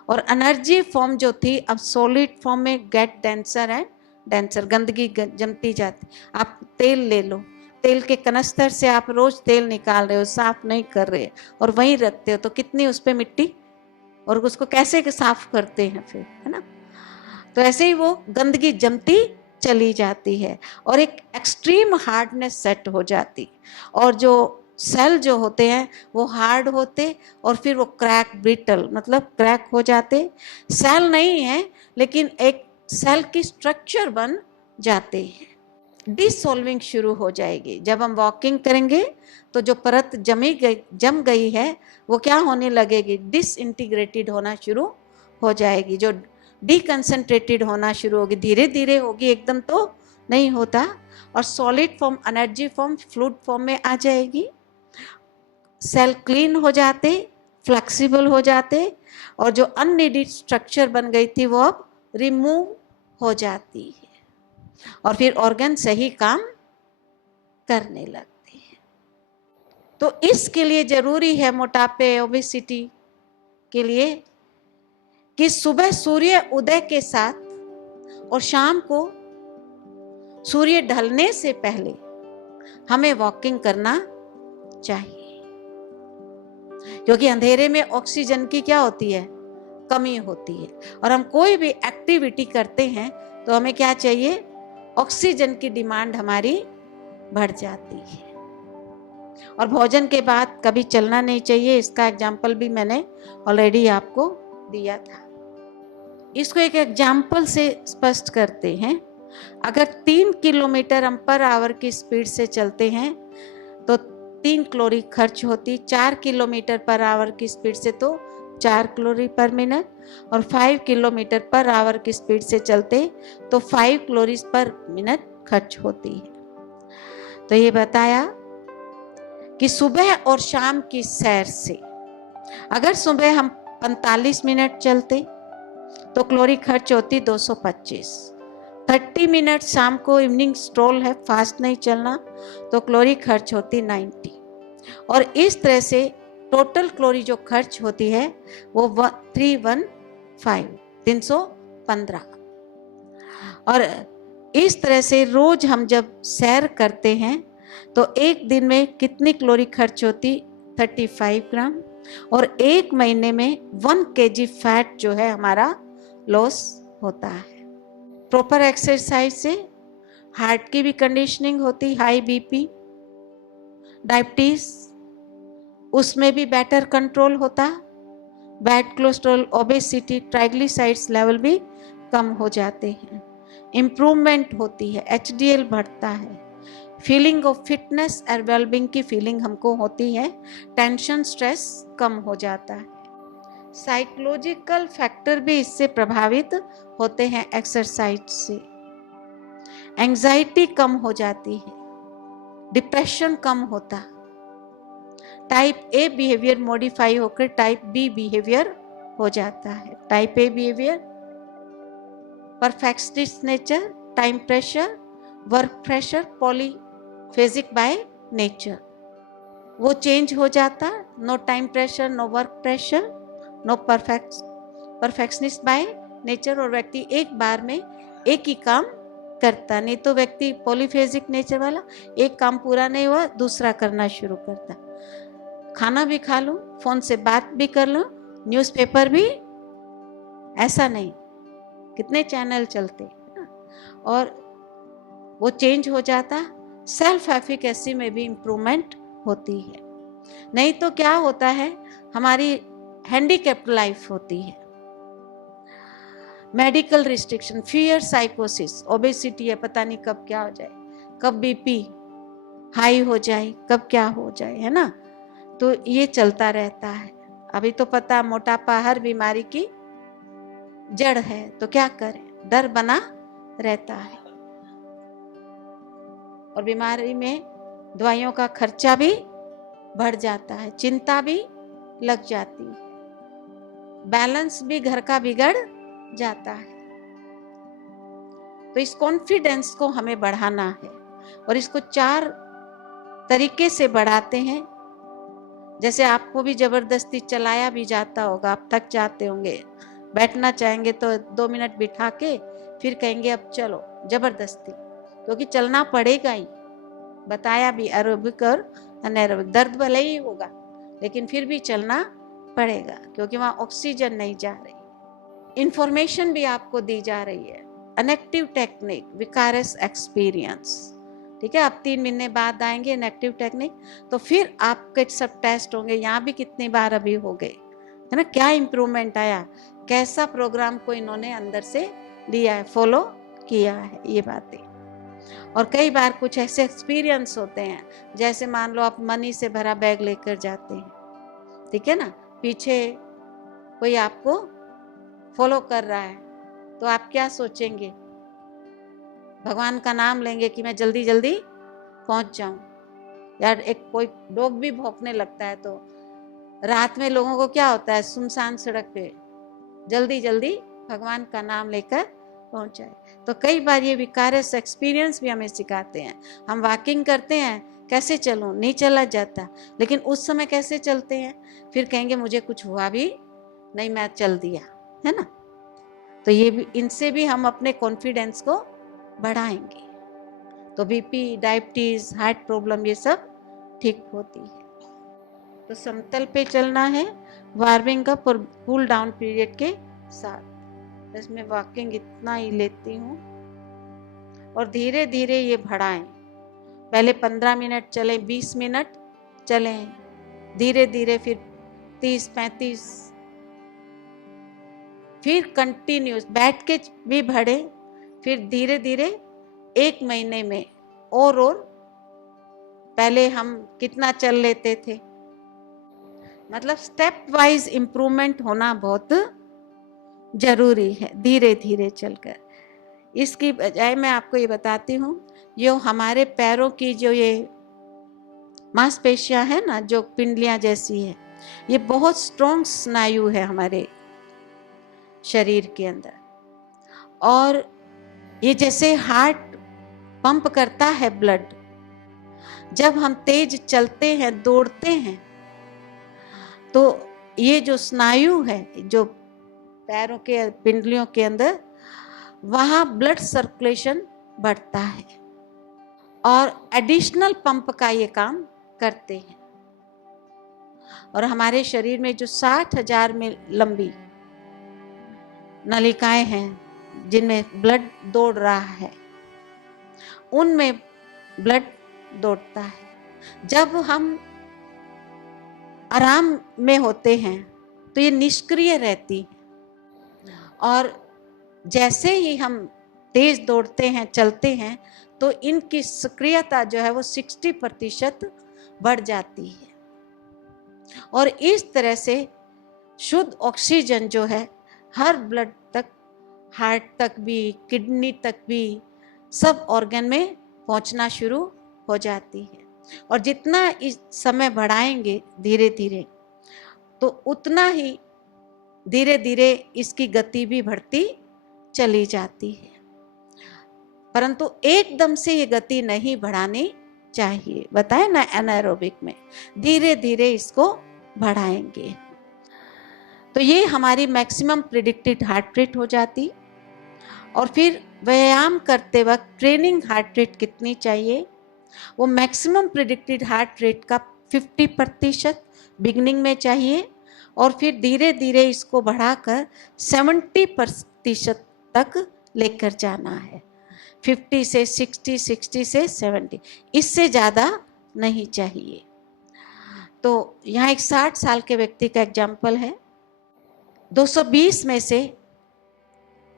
और एनर्जी फॉर्म जो थी अब सॉलिड फॉर्म में गेट डेंसर एंड डेंसर, गंदगी जमती जाती। आप तेल ले लो, तेल के कनस्तर से आप रोज तेल निकाल रहे हो, साफ नहीं कर रहे और वहीं रखते हो तो कितनी उस पर मिट्टी, और उसको कैसे साफ करते हैं फिर, है ना। तो ऐसे ही वो गंदगी जमती चली जाती है और एक एक्सट्रीम हार्डनेस सेट हो जाती और जो सेल जो होते हैं वो हार्ड होते और फिर वो क्रैक, ब्रिटल मतलब क्रैक हो जाते। सेल नहीं है लेकिन एक सेल की स्ट्रक्चर बन जाते हैं, डिसॉल्विंग शुरू हो जाएगी। जब हम वॉकिंग करेंगे तो जो परत जम गई है वो क्या होने लगेगी, डिसइंटीग्रेटेड होना शुरू हो जाएगी, जो डिकंसंट्रेटेड होना शुरू होगी, धीरे धीरे होगी, एकदम तो नहीं होता, और solid form, energy form, fluid form में आ जाएगी। सेल क्लीन हो जाते, फ्लेक्सिबल हो जाते और जो अननीडेड स्ट्रक्चर बन गई थी वो अब रिमूव हो जाती है और फिर ऑर्गन सही काम करने लगते हैं। तो इसके लिए जरूरी है मोटापे, ओबेसिटी के लिए कि सुबह सूर्य उदय के साथ और शाम को सूर्य ढलने से पहले हमें वॉकिंग करना चाहिए, क्योंकि अंधेरे में ऑक्सीजन की क्या होती है, कमी होती है और हम कोई भी एक्टिविटी करते हैं तो हमें क्या चाहिए, ऑक्सीजन की डिमांड हमारी बढ़ जाती है। और भोजन के बाद कभी चलना नहीं चाहिए, इसका एग्जाम्पल भी मैंने ऑलरेडी आपको दिया था। इसको एक एग्जाम्पल से स्पष्ट करते हैं। अगर 3 किलोमीटर हम पर आवर की स्पीड से चलते हैं तो 3 कैलोरी खर्च होती, 4 किलोमीटर पर आवर की स्पीड से तो 4 कैलोरी पर मिनट, और 5 किलोमीटर पर आवर की स्पीड से चलते तो 5 कैलोरीज पर मिनट खर्च होती है। तो ये बताया कि सुबह और शाम की सैर से अगर सुबह हम 45 मिनट चलते तो कैलोरी खर्च होती 225, 30 मिनट शाम को इवनिंग स्ट्रोल है, फास्ट नहीं चलना, तो कैलोरी खर्च होती 90, और इस तरह से टोटल कैलोरी जो खर्च होती है वो 315। और इस तरह से रोज हम जब सैर करते हैं तो एक दिन में कितनी कैलोरी खर्च होती, 35 ग्राम, और 1 महीने में 1 kg फैट जो है हमारा लॉस होता है। प्रॉपर एक्सरसाइज से हार्ट की भी कंडीशनिंग होती, हाई बीपी, डायबिटीज उसमें भी बेटर कंट्रोल होता, bad cholesterol, obesity, triglycerides level भी कम हो जाते हैं, इम्प्रूवमेंट होती है, HDL बढ़ता है, फीलिंग ऑफ फिटनेस और वेलबींग की फीलिंग हमको होती है, टेंशन स्ट्रेस कम हो जाता है। साइकोलॉजिकल फैक्टर भी इससे प्रभावित होते हैं एक्सरसाइज से। एंजाइटी कम हो जाती है, डिप्रेशन कम होता, टाइप ए बिहेवियर मॉडिफाई होकर टाइप बी बिहेवियर हो जाता है। Type A behaviour perfectionist nature, time pressure, work pressure, polyphasic by nature, वो चेंज हो जाता, no time pressure, no work pressure, no perfectionist by nature, और व्यक्ति एक बार में एक ही काम करता, नहीं तो व्यक्ति पॉलीफेजिक नेचर वाला एक काम पूरा नहीं हुआ दूसरा करना शुरू करता, खाना भी खा लूं, फोन से बात भी कर लूं, न्यूज़पेपर भी, ऐसा नहीं, कितने चैनल चलते, और वो चेंज हो जाता, सेल्फ एफिकेसी में भी इंप्रूवमेंट होती है। नहीं तो क्या होता है, हमारी हैंडीकैप्ड लाइफ होती है, मेडिकल रिस्ट्रिक्शन, फियर, साइकोसिस, ओबेसिटी है, पता नहीं कब क्या हो जाए, कब बीपी हाई हो जाए, कब क्या हो जाए, है ना, तो ये चलता रहता है। अभी तो पता मोटापा हर बीमारी की जड़ है, तो क्या करें, डर बना रहता है, और बीमारी में दवाइयों का खर्चा भी बढ़ जाता है, चिंता भी लग जाती है, बैलेंस भी घर का बिगड़ जाता है। तो इस कॉन्फिडेंस को हमें बढ़ाना है, और इसको 4 तरीके से बढ़ाते हैं। जैसे आपको भी जबरदस्ती चलाया भी जाता होगा, आप थक जाते होंगे, बैठना चाहेंगे तो 2 मिनट बिठा के फिर कहेंगे अब चलो, जबरदस्ती, क्योंकि चलना पड़ेगा ही, बताया भी एरोबिक और अनएरोबिक, दर्द भले ही होगा लेकिन फिर भी चलना पड़ेगा, क्योंकि वहां ऑक्सीजन नहीं जा रही, इंफॉर्मेशन भी आपको दी जा रही है, इनेक्टिव टेक्निक, विकारेस एक्सपीरियंस, ठीक है, आप 3 महीने बाद आएंगे इनेक्टिव टेक्निक, तो फिर आपके सब टेस्ट होंगे, यहाँ भी कितनी बार अभी हो गए, है ना, क्या इंप्रूवमेंट आया, कैसा प्रोग्राम को इन्होंने अंदर से लिया है, फॉलो किया है, ये बातें। और कई बार कुछ ऐसे एक्सपीरियंस होते हैं, जैसे मान लो आप मनी से भरा बैग लेकर जाते हैं, ठीक है ना, पीछे कोई आपको फॉलो कर रहा है, तो आप क्या सोचेंगे, भगवान का नाम लेंगे कि मैं जल्दी जल्दी पहुंच जाऊं, यार एक कोई डॉग भी भौंकने लगता है, तो रात में लोगों को क्या होता है, सुनसान सड़क पे जल्दी जल्दी भगवान का नाम लेकर पहुंच जाए। तो कई बार ये विकारेस एक्सपीरियंस भी हमें सिखाते हैं, हम वॉकिंग करते हैं, कैसे चलूं, नहीं चला जाता, लेकिन उस समय कैसे चलते हैं, फिर कहेंगे मुझे कुछ हुआ भी नहीं, मैं चल दिया, है ना, तो ये भी, इनसे भी हम अपने कॉन्फिडेंस को बढ़ाएंगे, तो बीपी, डायबिटीज, हार्ट प्रॉब्लम ये सब ठीक होती है। तो समतल पे चलना है, वार्मिंग अप और कूल डाउन पीरियड के साथ, इसमें वॉकिंग इतना ही लेती हूँ, और धीरे धीरे ये बढ़ाएं, पहले 15 मिनट चलें, 20 मिनट चलें, धीरे धीरे फिर 30-35, फिर कंटिन्यूस बैठ के भी बढ़े, फिर धीरे धीरे 1 महीने में और पहले हम कितना चल लेते थे, मतलब स्टेप वाइज इंप्रूवमेंट होना बहुत जरूरी है, धीरे धीरे चलकर। इसकी बजाय मैं आपको ये बताती हूँ, जो हमारे पैरों की जो ये मांसपेशियां है ना, जो पिंडलियां जैसी है, ये बहुत स्ट्रॉन्ग स्नायु है हमारे शरीर के अंदर, और ये जैसे हार्ट पंप करता है ब्लड, जब हम तेज चलते हैं, दौड़ते हैं, तो ये जो स्नायु है जो पैरों के पिंडलियों के अंदर, वहां ब्लड सर्कुलेशन बढ़ता है, और एडिशनल पंप का ये काम करते हैं। और हमारे शरीर में जो 60,000 में लंबी नलिकाएं हैं जिनमें ब्लड दौड़ रहा है, उनमें ब्लड दौड़ता है। जब हम आराम में होते हैं तो ये निष्क्रिय रहती है, और जैसे ही हम तेज दौड़ते हैं, चलते हैं, तो इनकी सक्रियता जो है वो 60% बढ़ जाती है। और इस तरह से शुद्ध ऑक्सीजन जो है हर ब्लड तक, हार्ट तक भी, किडनी तक भी, सब ऑर्गन में पहुंचना शुरू हो जाती है। और जितना इस समय बढ़ाएंगे धीरे धीरे, तो उतना ही धीरे धीरे इसकी गति भी बढ़ती चली जाती है। परंतु एकदम से ये गति नहीं बढ़ानी चाहिए, बताए ना एनारोबिक में, धीरे धीरे इसको बढ़ाएंगे। तो ये हमारी मैक्सिमम प्रिडिक्टेड हार्ट रेट हो जाती। और फिर व्यायाम करते वक्त ट्रेनिंग हार्ट रेट कितनी चाहिए, वो मैक्सिमम प्रिडिक्टेड हार्ट रेट का 50% बिगनिंग में चाहिए, और फिर धीरे धीरे इसको बढ़ाकर 70% तक लेकर जाना है। 50 से 60, 60 से 70, इससे ज़्यादा नहीं चाहिए। तो यहाँ एक 60 साल के व्यक्ति का एग्जाम्पल है। 220 में से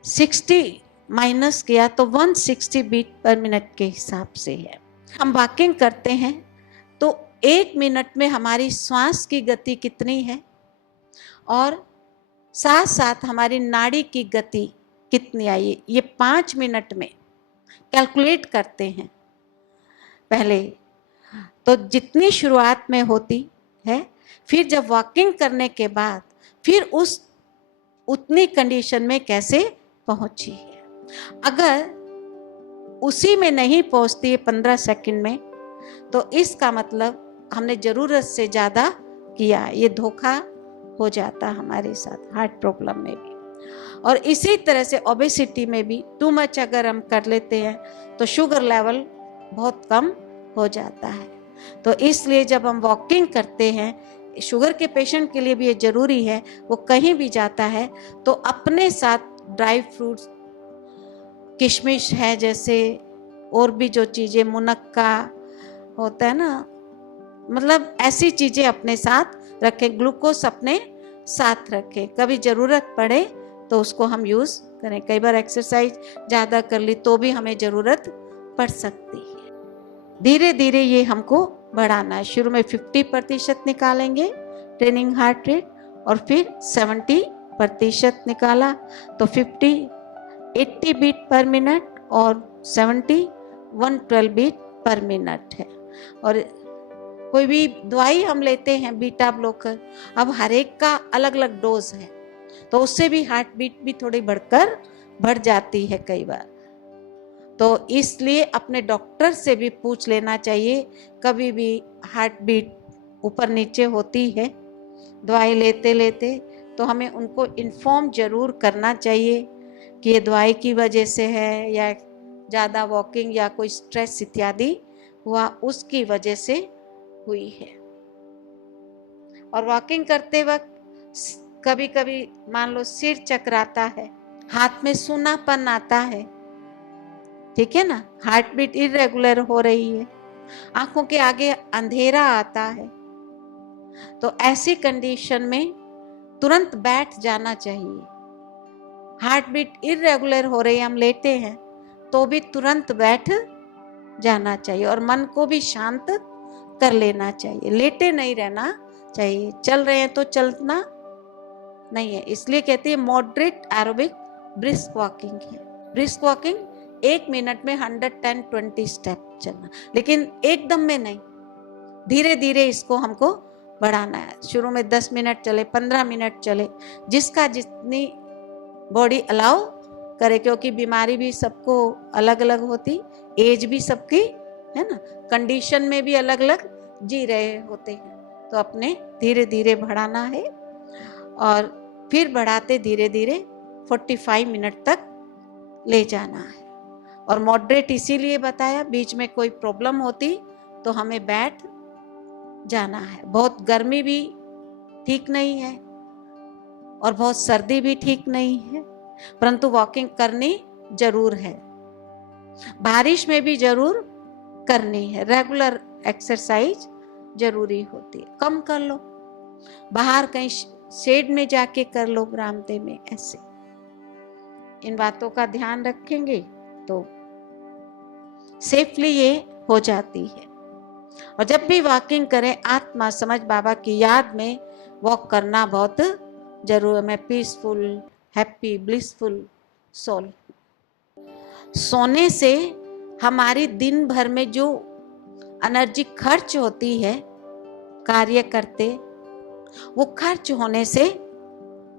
60 माइनस किया तो 160 बीट पर मिनट के हिसाब से है। हम वॉकिंग करते हैं तो 1 मिनट में हमारी श्वास की गति कितनी है, और साथ साथ हमारी नाड़ी की गति कितनी आई, ये 5 मिनट में कैलकुलेट करते हैं पहले। तो जितनी शुरुआत में होती है, फिर जब वॉकिंग करने के बाद फिर उतनी कंडीशन में कैसे पहुंची है। अगर उसी में नहीं पहुंचती है 15 सेकंड में, तो इसका मतलब हमने जरूरत से ज़्यादा किया, ये धोखा हो जाता हमारे साथ हार्ट प्रॉब्लम में भी। और इसी तरह से ओबेसिटी में भी टू मच अगर हम कर लेते हैं तो शुगर लेवल बहुत कम हो जाता है। तो इसलिए जब हम वॉकिंग करते हैं, शुगर के पेशेंट के लिए भी ये जरूरी है, वो कहीं भी जाता है तो अपने साथ ड्राई फ्रूट्स, किशमिश है जैसे, और भी जो चीज़ें, मुनक्का होता है ना, मतलब ऐसी चीज़ें अपने साथ रखें, ग्लूकोज अपने साथ रखें, कभी ज़रूरत पड़े तो उसको हम यूज़ करें। कई बार एक्सरसाइज ज़्यादा कर ली तो भी हमें ज़रूरत पड़ सकती है। धीरे धीरे ये हमको बढ़ाना है। शुरू में 50% निकालेंगे ट्रेनिंग हार्ट रेट, और फिर 70% निकाला तो 80 बीट पर मिनट, और 70 112 बीट पर मिनट है। और कोई भी दवाई हम लेते हैं बीटा ब्लॉकर, अब हर एक का अलग अलग डोज है, तो उससे भी हार्ट बीट भी थोड़ी बढ़ जाती है कई बार। तो इसलिए अपने डॉक्टर से भी पूछ लेना चाहिए, कभी भी हार्ट बीट ऊपर नीचे होती है दवाई लेते लेते, तो हमें उनको इन्फॉर्म जरूर करना चाहिए कि ये दवाई की वजह से है, या ज़्यादा वॉकिंग या कोई स्ट्रेस इत्यादि हुआ उसकी वजह से हुई है। और वॉकिंग करते वक्त कभी कभी मान लो सिर चकराता है, हाथ में सूनापन आता है, ठीक है ना, हार्ट बीट इरेगुलर हो रही है, आंखों के आगे अंधेरा आता है, तो ऐसी कंडीशन में तुरंत बैठ जाना चाहिए। हार्ट बीट इरेगुलर हो रही है, हम लेटे हैं तो भी तुरंत बैठ जाना चाहिए, और मन को भी शांत कर लेना चाहिए, लेटे नहीं रहना चाहिए। चल रहे हैं तो चलना नहीं है, इसलिए कहते हैं मॉडरेट एरोबिक ब्रिस्क वॉकिंग है। ब्रिस्क वॉकिंग 1 मिनट में 110-20 स्टेप चलना, लेकिन एकदम में नहीं, धीरे धीरे इसको हमको बढ़ाना है। शुरू में 10 मिनट चले, 15 मिनट चले, जिसका जितनी बॉडी अलाउ करे, क्योंकि बीमारी भी सबको अलग अलग होती, एज भी सबकी है ना, कंडीशन में भी अलग अलग जी रहे होते हैं, तो अपने धीरे धीरे बढ़ाना है। और फिर बढ़ाते धीरे धीरे 45 मिनट तक ले जाना है। और मॉडरेट इसीलिए बताया, बीच में कोई प्रॉब्लम होती तो हमें बैठ जाना है। बहुत गर्मी भी ठीक नहीं है और बहुत सर्दी भी ठीक नहीं है, परंतु वॉकिंग करनी जरूर है। बारिश में भी जरूर करनी है। रेगुलर एक्सरसाइज जरूरी होती है। कम कर लो, बाहर कहीं शेड में जाके कर लो, बरामदे में। ऐसे इन बातों का ध्यान रखेंगे तो सेफली ये हो जाती है। और जब भी वॉकिंग करें, आत्मा समझ बाबा की याद में वॉक करना बहुत जरूर है। मैं पीसफुल, हैप्पी, ब्लिसफुल सोल। सोने से हमारी दिन भर में जो एनर्जी खर्च होती है कार्य करते, वो खर्च होने से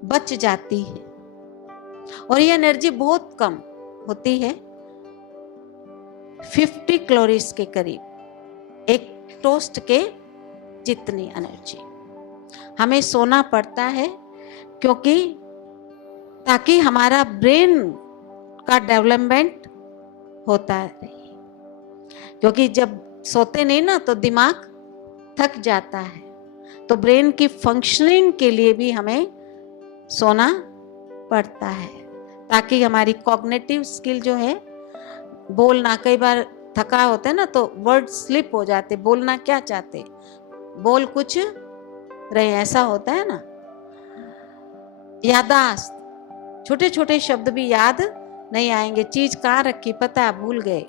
बच जाती है। और ये एनर्जी बहुत कम होती है, 50 कैलोरीज के करीब, एक टोस्ट के जितनी एनर्जी हमें सोना पड़ता है, क्योंकि ताकि हमारा ब्रेन का डेवलपमेंट होता रहे। क्योंकि जब सोते नहीं ना तो दिमाग थक जाता है, तो ब्रेन की फंक्शनिंग के लिए भी हमें सोना पड़ता है, ताकि हमारी कॉग्निटिव स्किल जो है, बोलना, कई बार थका होता है ना तो वर्ड स्लिप हो जाते, बोलना क्या चाहते, बोल कुछ रहे, ऐसा होता है ना। यादाश्त, छोटे छोटे शब्द भी याद नहीं आएंगे, चीज कहाँ रखी पता है, भूल गए।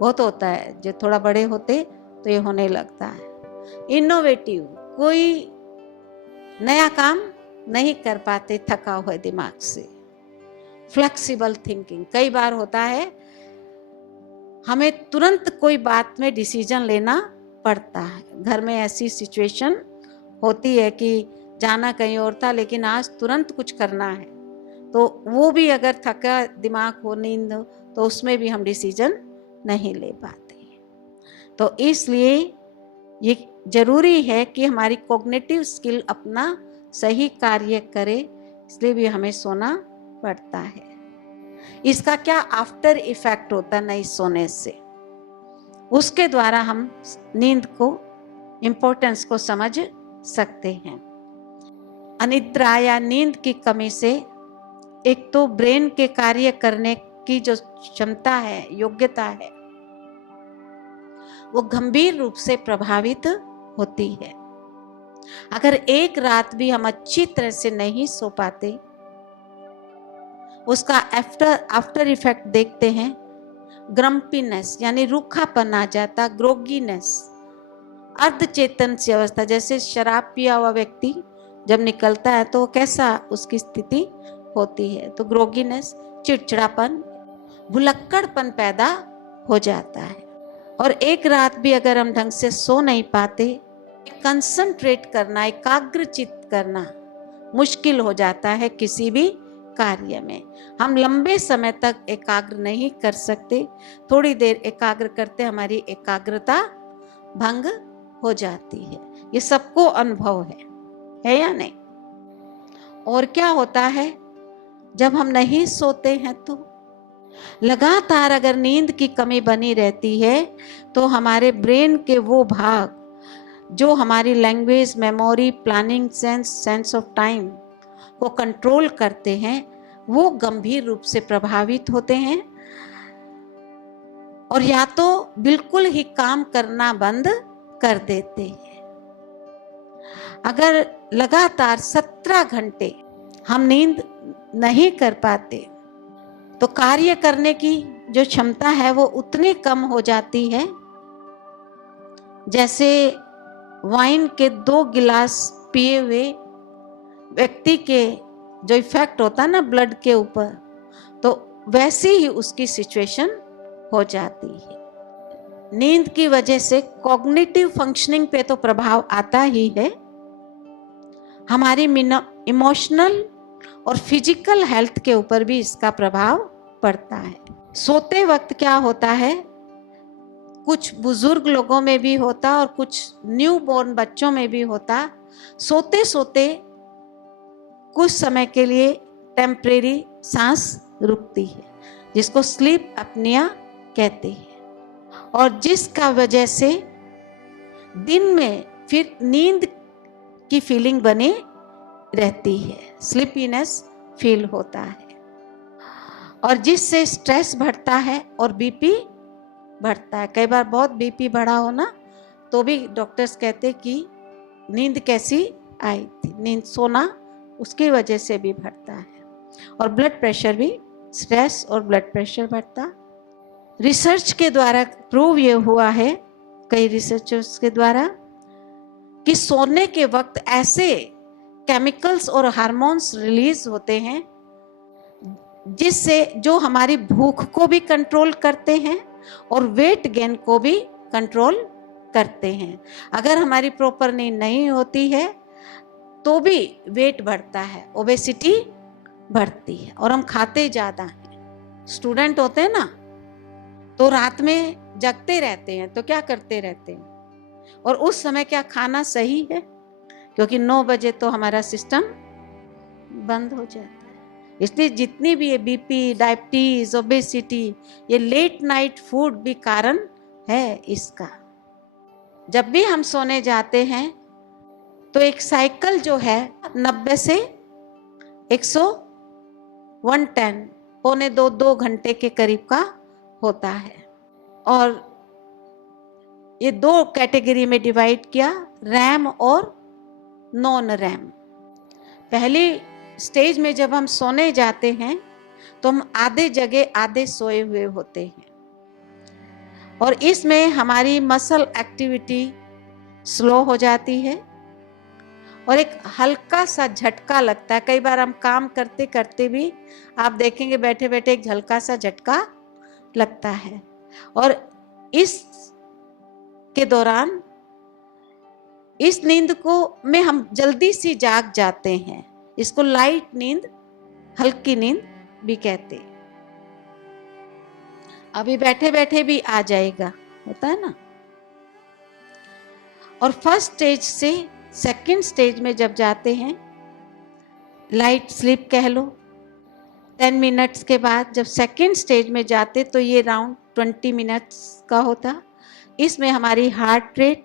बहुत होता है, जो थोड़ा बड़े होते तो ये होने लगता है। इनोवेटिव, कोई नया काम नहीं कर पाते थका हुए दिमाग से। फ्लेक्सिबल थिंकिंग, कई बार होता है हमें तुरंत कोई बात में डिसीजन लेना पड़ता है। घर में ऐसी सिचुएशन होती है कि जाना कहीं और था, लेकिन आज तुरंत कुछ करना है, तो वो भी अगर थका दिमाग हो, नींद हो, तो उसमें भी हम डिसीजन नहीं ले पाते। तो इसलिए ये जरूरी है कि हमारी कॉग्निटिव स्किल अपना सही कार्य करे, इसलिए भी हमें सोना पड़ता है। इसका क्या आफ्टर इफेक्ट होता है नहीं सोने से, उसके द्वारा हम नींद को इंपॉर्टेंस को समझ सकते हैं। अनिद्रा या नींद की कमी से एक तो ब्रेन के कार्य करने की जो क्षमता है, योग्यता है, वो गंभीर रूप से प्रभावित होती है। अगर एक रात भी हम अच्छी तरह से नहीं सो पाते, उसका आफ्टर इफेक्ट देखते हैं। ग्रम्पीनेस यानी रूखापन आ जाता, ग्रोगीनेस, अर्धचेतन सी अवस्था, जैसे शराब पिया हुआ व्यक्ति जब निकलता है तो कैसा उसकी स्थिति होती है। तो ग्रोगीनेस, चिड़चिड़ापन, भुलक्कड़पन पैदा हो जाता है। और एक रात भी अगर हम ढंग से सो नहीं पाते, कंसंट्रेट करना, एकाग्रचित करना मुश्किल हो जाता है किसी भी कार्य में। हम लंबे समय तक एकाग्र नहीं कर सकते, थोड़ी देर एकाग्र करते हमारी एकाग्रता भंग हो जाती है। ये सबको अनुभव है या नहीं? और क्या होता है जब हम नहीं सोते हैं, तो लगातार अगर नींद की कमी बनी रहती है, तो हमारे ब्रेन के वो भाग जो हमारी language, memory, planning, sense of time को कंट्रोल करते हैं, वो गंभीर रूप से प्रभावित होते हैं और या तो बिल्कुल ही काम करना बंद कर देते हैं। अगर लगातार 17 घंटे हम नींद नहीं कर पाते, तो कार्य करने की जो क्षमता है वो उतनी कम हो जाती है जैसे वाइन के 2 गिलास पिए हुए व्यक्ति के जो इफेक्ट होता है ना ब्लड के ऊपर, तो वैसी ही उसकी सिचुएशन हो जाती है। नींद की वजह से कॉग्निटिव फंक्शनिंग पे तो प्रभाव आता ही है, हमारी इमोशनल और फिजिकल हेल्थ के ऊपर भी इसका प्रभाव पड़ता है। सोते वक्त क्या होता है, कुछ बुजुर्ग लोगों में भी होता और कुछ न्यू बॉर्न बच्चों में भी होता, सोते सोते कुछ समय के लिए टेम्परेरी सांस रुकती है, जिसको स्लीप अपनिया कहते हैं, और जिसका वजह से दिन में फिर नींद की फीलिंग बनी रहती है, स्लीपीनेस फील होता है, और जिससे स्ट्रेस बढ़ता है और बीपी बढ़ता है। कई बार बहुत बीपी बढ़ा हो ना, तो भी डॉक्टर्स कहते कि नींद कैसी आई थी, नींद सोना उसकी वजह से भी बढ़ता है। और ब्लड प्रेशर भी, स्ट्रेस और ब्लड प्रेशर बढ़ता। रिसर्च के द्वारा प्रूव ये हुआ है, कई रिसर्चर्स के द्वारा, कि सोने के वक्त ऐसे केमिकल्स और हार्मोन्स रिलीज होते हैं जिससे जो हमारी भूख को भी कंट्रोल करते हैं और वेट गेन को भी कंट्रोल करते हैं। अगर हमारी प्रॉपर नींद नहीं होती है तो भी वेट बढ़ता है, ओबेसिटी बढ़ती है, और हम खाते ज्यादा हैं। स्टूडेंट होते हैं ना, तो रात में जगते रहते हैं, तो क्या करते रहते हैं, और उस समय क्या खाना सही है? क्योंकि 9 बजे तो हमारा सिस्टम बंद हो जाता है। इसलिए जितनी भी ये बीपी, डायबिटीज, ओबेसिटी, ये लेट नाइट फूड भी कारण है इसका। जब भी हम सोने जाते हैं तो एक साइकिल जो है 90 से 110, पौने 2 घंटे के करीब का होता है। और ये 2 कैटेगरी में डिवाइड किया, रैम और नॉन रैम। पहली स्टेज में जब हम सोने जाते हैं तो हम आधे जगे आधे सोए हुए होते हैं, और इसमें हमारी मसल एक्टिविटी स्लो हो जाती है और एक हल्का सा झटका लगता है। कई बार हम काम करते करते भी आप देखेंगे बैठे बैठे एक हल्का सा झटका लगता है, और इस के दौरान इस नींद को में हम जल्दी सी जाग जाते हैं। इसको लाइट नींद, हल्की नींद भी कहते हैं। अभी बैठे बैठे भी आ जाएगा, होता है ना। और फर्स्ट स्टेज से सेकंड स्टेज में जब जाते हैं, लाइट स्लीप कह लो, 10 मिनट्स के बाद जब सेकंड स्टेज में जाते तो ये राउंड 20 मिनट्स का होता। इसमें हमारी हार्ट रेट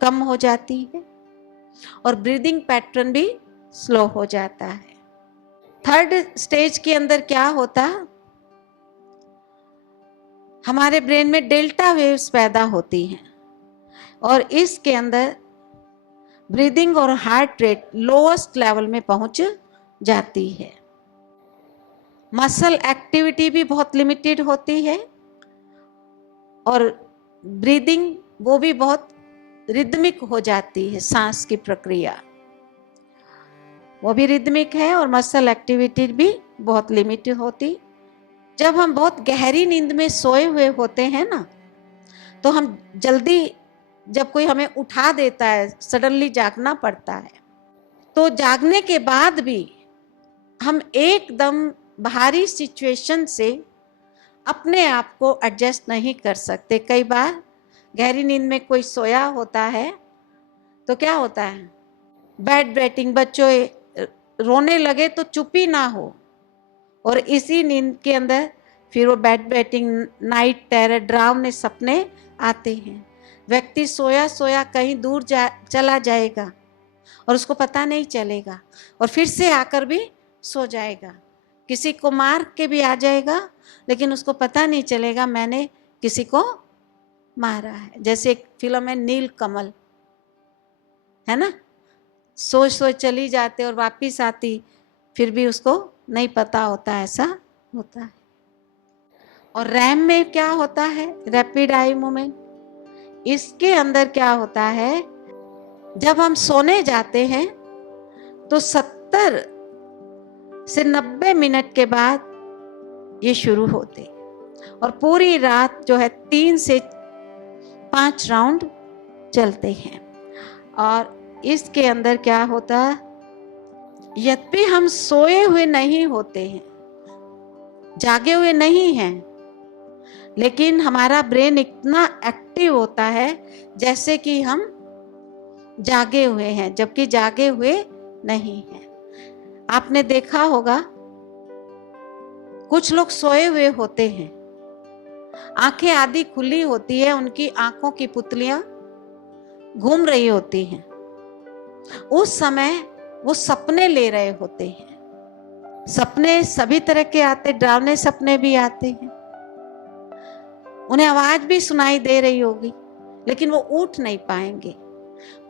कम हो जाती है और ब्रीदिंग पैटर्न भी स्लो हो जाता है। थर्ड स्टेज के अंदर क्या होता, हमारे ब्रेन में डेल्टा वेव्स पैदा होती हैं और इसके अंदर ब्रीदिंग और हार्ट रेट लोएस्ट लेवल में पहुंच जाती है। मसल एक्टिविटी भी बहुत लिमिटेड होती है और ब्रीदिंग वो भी बहुत रिदमिक हो जाती है। सांस की प्रक्रिया वो भी रिदमिक है और मसल एक्टिविटी भी बहुत लिमिटेड होती। जब हम बहुत गहरी नींद में सोए हुए होते हैं ना, तो हम जल्दी, जब कोई हमें उठा देता है, सडनली जागना पड़ता है, तो जागने के बाद भी हम एकदम बाहरी सिचुएशन से अपने आप को एडजस्ट नहीं कर सकते। कई बार गहरी नींद में कोई सोया होता है तो क्या होता है, बेड वेटिंग, बच्चों रोने लगे तो चुप्पी ना हो, और इसी नींद के अंदर फिर वो बेड वेटिंग, नाइट टेरर, डरावने सपने आते हैं। व्यक्ति सोया सोया कहीं दूर चला जाएगा और उसको पता नहीं चलेगा, और फिर से आकर भी सो जाएगा। किसी को मार के भी आ जाएगा लेकिन उसको पता नहीं चलेगा मैंने किसी को मारा है। जैसे एक फिल्म है नील कमल, है ना, सोच सोच चली जाते और वापिस आती, फिर भी उसको नहीं पता होता, ऐसा होता है। और रैम में क्या होता है, रैपिड आई मूवमेंट। इसके अंदर क्या होता है, जब हम सोने जाते हैं तो 70 से 90 मिनट के बाद ये शुरू होते और पूरी रात जो है 3 से 5 राउंड चलते हैं। और इसके अंदर क्या होता है, यद्यपि हम सोए हुए नहीं होते हैं, जागे हुए नहीं हैं, लेकिन हमारा ब्रेन इतना एक्टिव होता है जैसे कि हम जागे हुए हैं, जबकि जागे हुए नहीं हैं। आपने देखा होगा कुछ लोग सोए हुए होते हैं, आंखें आधी खुली होती है, उनकी आंखों की पुतलियां घूम रही होती हैं, उस समय वो सपने ले रहे होते हैं। सपने सभी तरह के आते, डरावने सपने भी आते हैं, उन्हें आवाज भी सुनाई दे रही होगी, लेकिन वो उठ नहीं पाएंगे,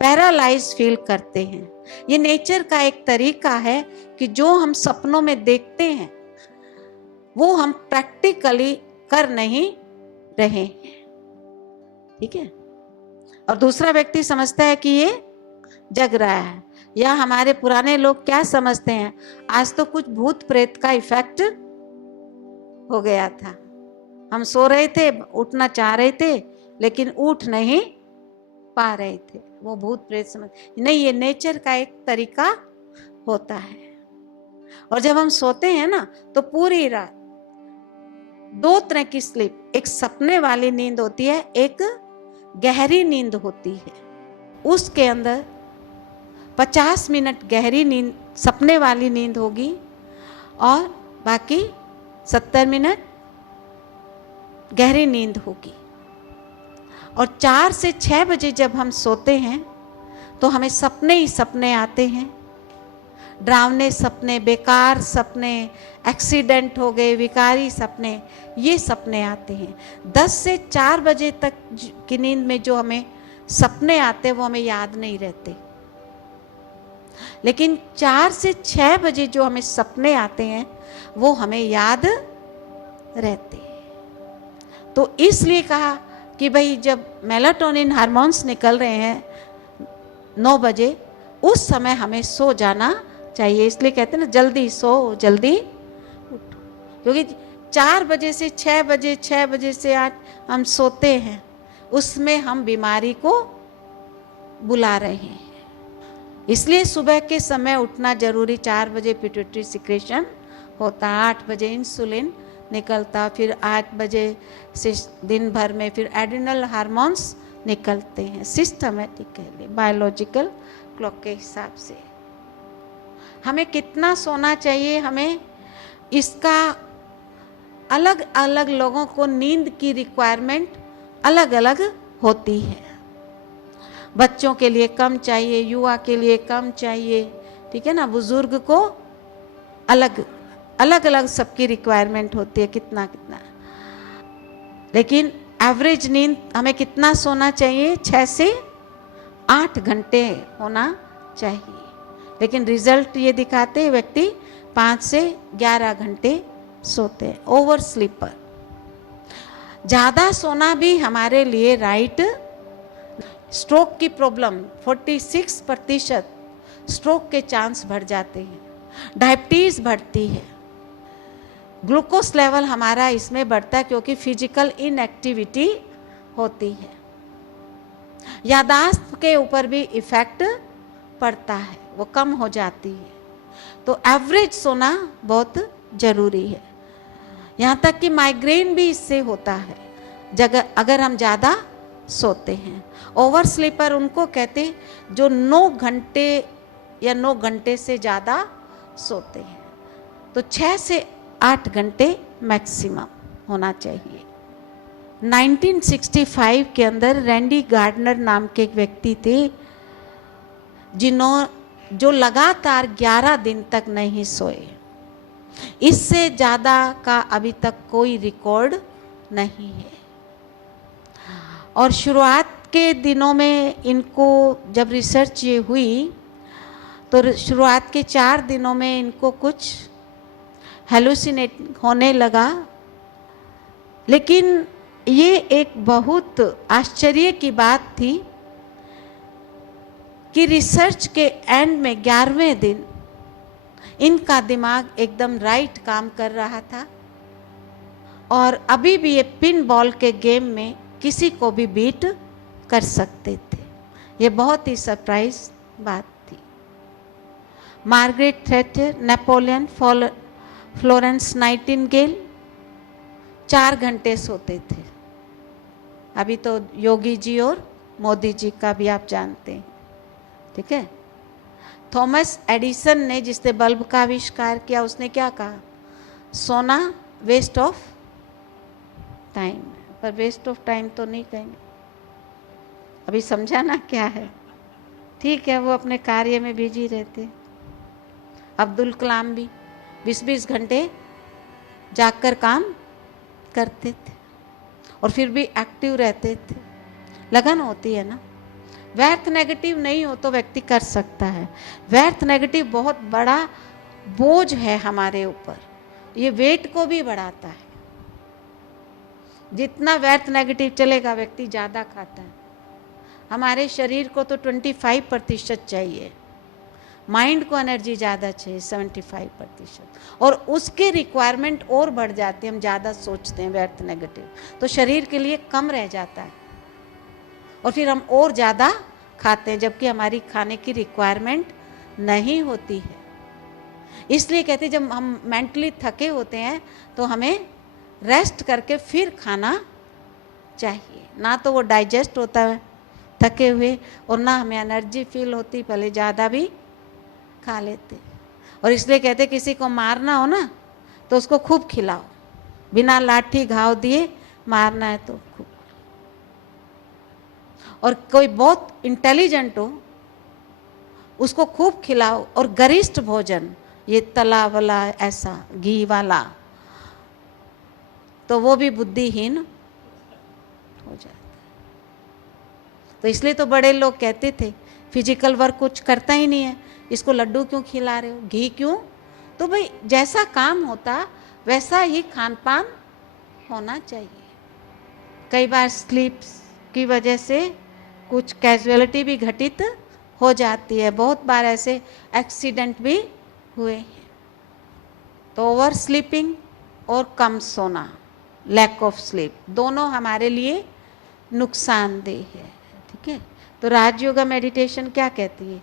पैरालाइज फील करते हैं। ये नेचर का एक तरीका है कि जो हम सपनों में देखते हैं वो हम प्रैक्टिकली कर नहीं रहे हैं, ठीक है। और दूसरा व्यक्ति समझता है कि ये जग रहा है, या हमारे पुराने लोग क्या समझते हैं, आज तो कुछ भूत प्रेत का इफेक्ट हो गया था, हम सो रहे थे, उठना चाह रहे थे लेकिन उठ नहीं पा रहे थे, वो भूत प्रेत समझ नहीं। ये नेचर का एक तरीका होता है। और जब हम सोते हैं ना तो पूरी रात दो तरह की स्लीप, एक सपने वाली नींद होती है, एक गहरी नींद होती है। उसके अंदर 50 मिनट गहरी नींद, सपने वाली नींद होगी और बाकी 70 मिनट गहरी नींद होगी। और 4 से 6 बजे जब हम सोते हैं तो हमें सपने ही सपने आते हैं, डरावने सपने, बेकार सपने, एक्सीडेंट हो गए, विकारी सपने, ये सपने आते हैं। 10 से 4 बजे तक की नींद में जो हमें सपने आते हैं वो हमें याद नहीं रहते, लेकिन 4 से 6 बजे जो हमें सपने आते हैं वो हमें याद रहते हैं। तो इसलिए कहा कि भाई जब मेलाटोनिन हार्मोन्स निकल रहे हैं 9 बजे, उस समय हमें सो जाना चाहिए। इसलिए कहते हैं ना, जल्दी सो जल्दी उठो, क्योंकि 4 बजे से 6 बजे, 6 बजे से 8 हम सोते हैं, उसमें हम बीमारी को बुला रहे हैं। इसलिए सुबह के समय उठना जरूरी। 4 बजे पिट्यूटरी सिक्रेशन होता, 8 बजे इंसुलिन निकलता, फिर 8 बजे से दिन भर में फिर एड्रिनल हार्मोन्स निकलते हैं, सिस्टमेटिकली बायोलॉजिकल क्लॉक के हिसाब से। हमें कितना सोना चाहिए, हमें इसका अलग अलग लोगों को नींद की रिक्वायरमेंट अलग अलग होती है। बच्चों के लिए कम चाहिए, युवा के लिए कम चाहिए, ठीक है ना, बुजुर्ग को अलग अलग सबकी रिक्वायरमेंट होती है, कितना कितना। लेकिन एवरेज नींद हमें कितना सोना चाहिए, 6 से 8 घंटे होना चाहिए। लेकिन रिजल्ट ये दिखाते हैं व्यक्ति 5 से 11 घंटे सोते हैं, ओवर स्लीपर। ज़्यादा सोना भी हमारे लिए राइट। स्ट्रोक की प्रॉब्लम 46% स्ट्रोक के चांस बढ़ जाते हैं, डायबिटीज बढ़ती है, ग्लूकोज लेवल हमारा इसमें बढ़ता है क्योंकि फिजिकल इनएक्टिविटी होती है। यादाश्त के ऊपर भी इफेक्ट पड़ता है, वो कम हो जाती है। तो एवरेज सोना बहुत जरूरी है। यहाँ तक कि माइग्रेन भी इससे होता है अगर हम ज़्यादा सोते हैं। ओवर स्लीपर उनको कहते हैं जो 9 घंटे या 9 घंटे से ज़्यादा सोते हैं। तो 6 से 8 घंटे मैक्सिमम होना चाहिए। 1965 के अंदर रैंडी गार्डनर नाम के एक व्यक्ति थे जो लगातार 11 दिन तक नहीं सोए। इससे ज़्यादा का अभी तक कोई रिकॉर्ड नहीं है। और शुरुआत के दिनों में इनको जब रिसर्च ये हुई तो शुरुआत के 4 दिनों में इनको कुछ हेलुसिनेट होने लगा। लेकिन ये एक बहुत आश्चर्य की बात थी कि रिसर्च के एंड में 11वें दिन इनका दिमाग एकदम राइट काम कर रहा था और अभी भी ये पिन बॉल के गेम में किसी को भी बीट कर सकते थे। ये बहुत ही सरप्राइज बात थी। Margaret Thatcher, Napoleon, Florence Nightingale 4 घंटे सोते थे। अभी तो योगी जी और मोदी जी का भी आप जानते हैं, ठीक है। थॉमस एडिसन ने, जिसने बल्ब का आविष्कार किया, उसने क्या कहा, सोना वेस्ट ऑफ टाइम। पर वेस्ट ऑफ टाइम तो नहीं कहेंगे, अभी समझाना क्या है। ठीक है, वो अपने कार्य में बिजी रहते। अब्दुल कलाम भी 20-20 घंटे जागकर काम करते थे और फिर भी एक्टिव रहते थे। लगन होती है ना। व्यर्थ नेगेटिव नहीं हो तो व्यक्ति कर सकता है। व्यर्थ नेगेटिव बहुत बड़ा बोझ है हमारे ऊपर, ये वेट को भी बढ़ाता है। जितना व्यर्थ नेगेटिव चलेगा व्यक्ति ज़्यादा खाता है। हमारे शरीर को तो 25% चाहिए, माइंड को एनर्जी ज़्यादा चाहिए 75%, और उसके रिक्वायरमेंट और बढ़ जाते हैं। हम ज़्यादा सोचते हैं व्यर्थ नेगेटिव, तो शरीर के लिए कम रह जाता है और फिर हम और ज़्यादा खाते हैं, जबकि हमारी खाने की रिक्वायरमेंट नहीं होती है। इसलिए कहते हैं जब हम मेंटली थके होते हैं तो हमें रेस्ट करके फिर खाना चाहिए, ना तो वो डाइजेस्ट होता है थके हुए और ना हमें एनर्जी फील होती, पहले ज़्यादा भी खा लेते। और इसलिए कहते किसी को मारना हो ना तो उसको खूब खिलाओ, बिना लाठी घाव दिए मारना है तो खूब। और कोई बहुत इंटेलिजेंट हो उसको खूब खिलाओ, और गरिष्ठ भोजन, ये तला वाला ऐसा घी वाला, तो वो भी बुद्धिहीन हो जाता है। तो इसलिए तो बड़े लोग कहते थे फिजिकल वर्क कुछ करता ही नहीं है, इसको लड्डू क्यों खिला रहे हो, घी क्यों। तो भाई जैसा काम होता वैसा ही खान पान होना चाहिए। कई बार स्लीप की वजह से कुछ कैजुअलिटी भी घटित हो जाती है, बहुत बार ऐसे एक्सीडेंट भी हुए हैं। तो ओवर स्लीपिंग और कम सोना, लैक ऑफ स्लीप, दोनों हमारे लिए नुकसानदेह है। ठीक है, तो राजयोगा मेडिटेशन क्या कहती है?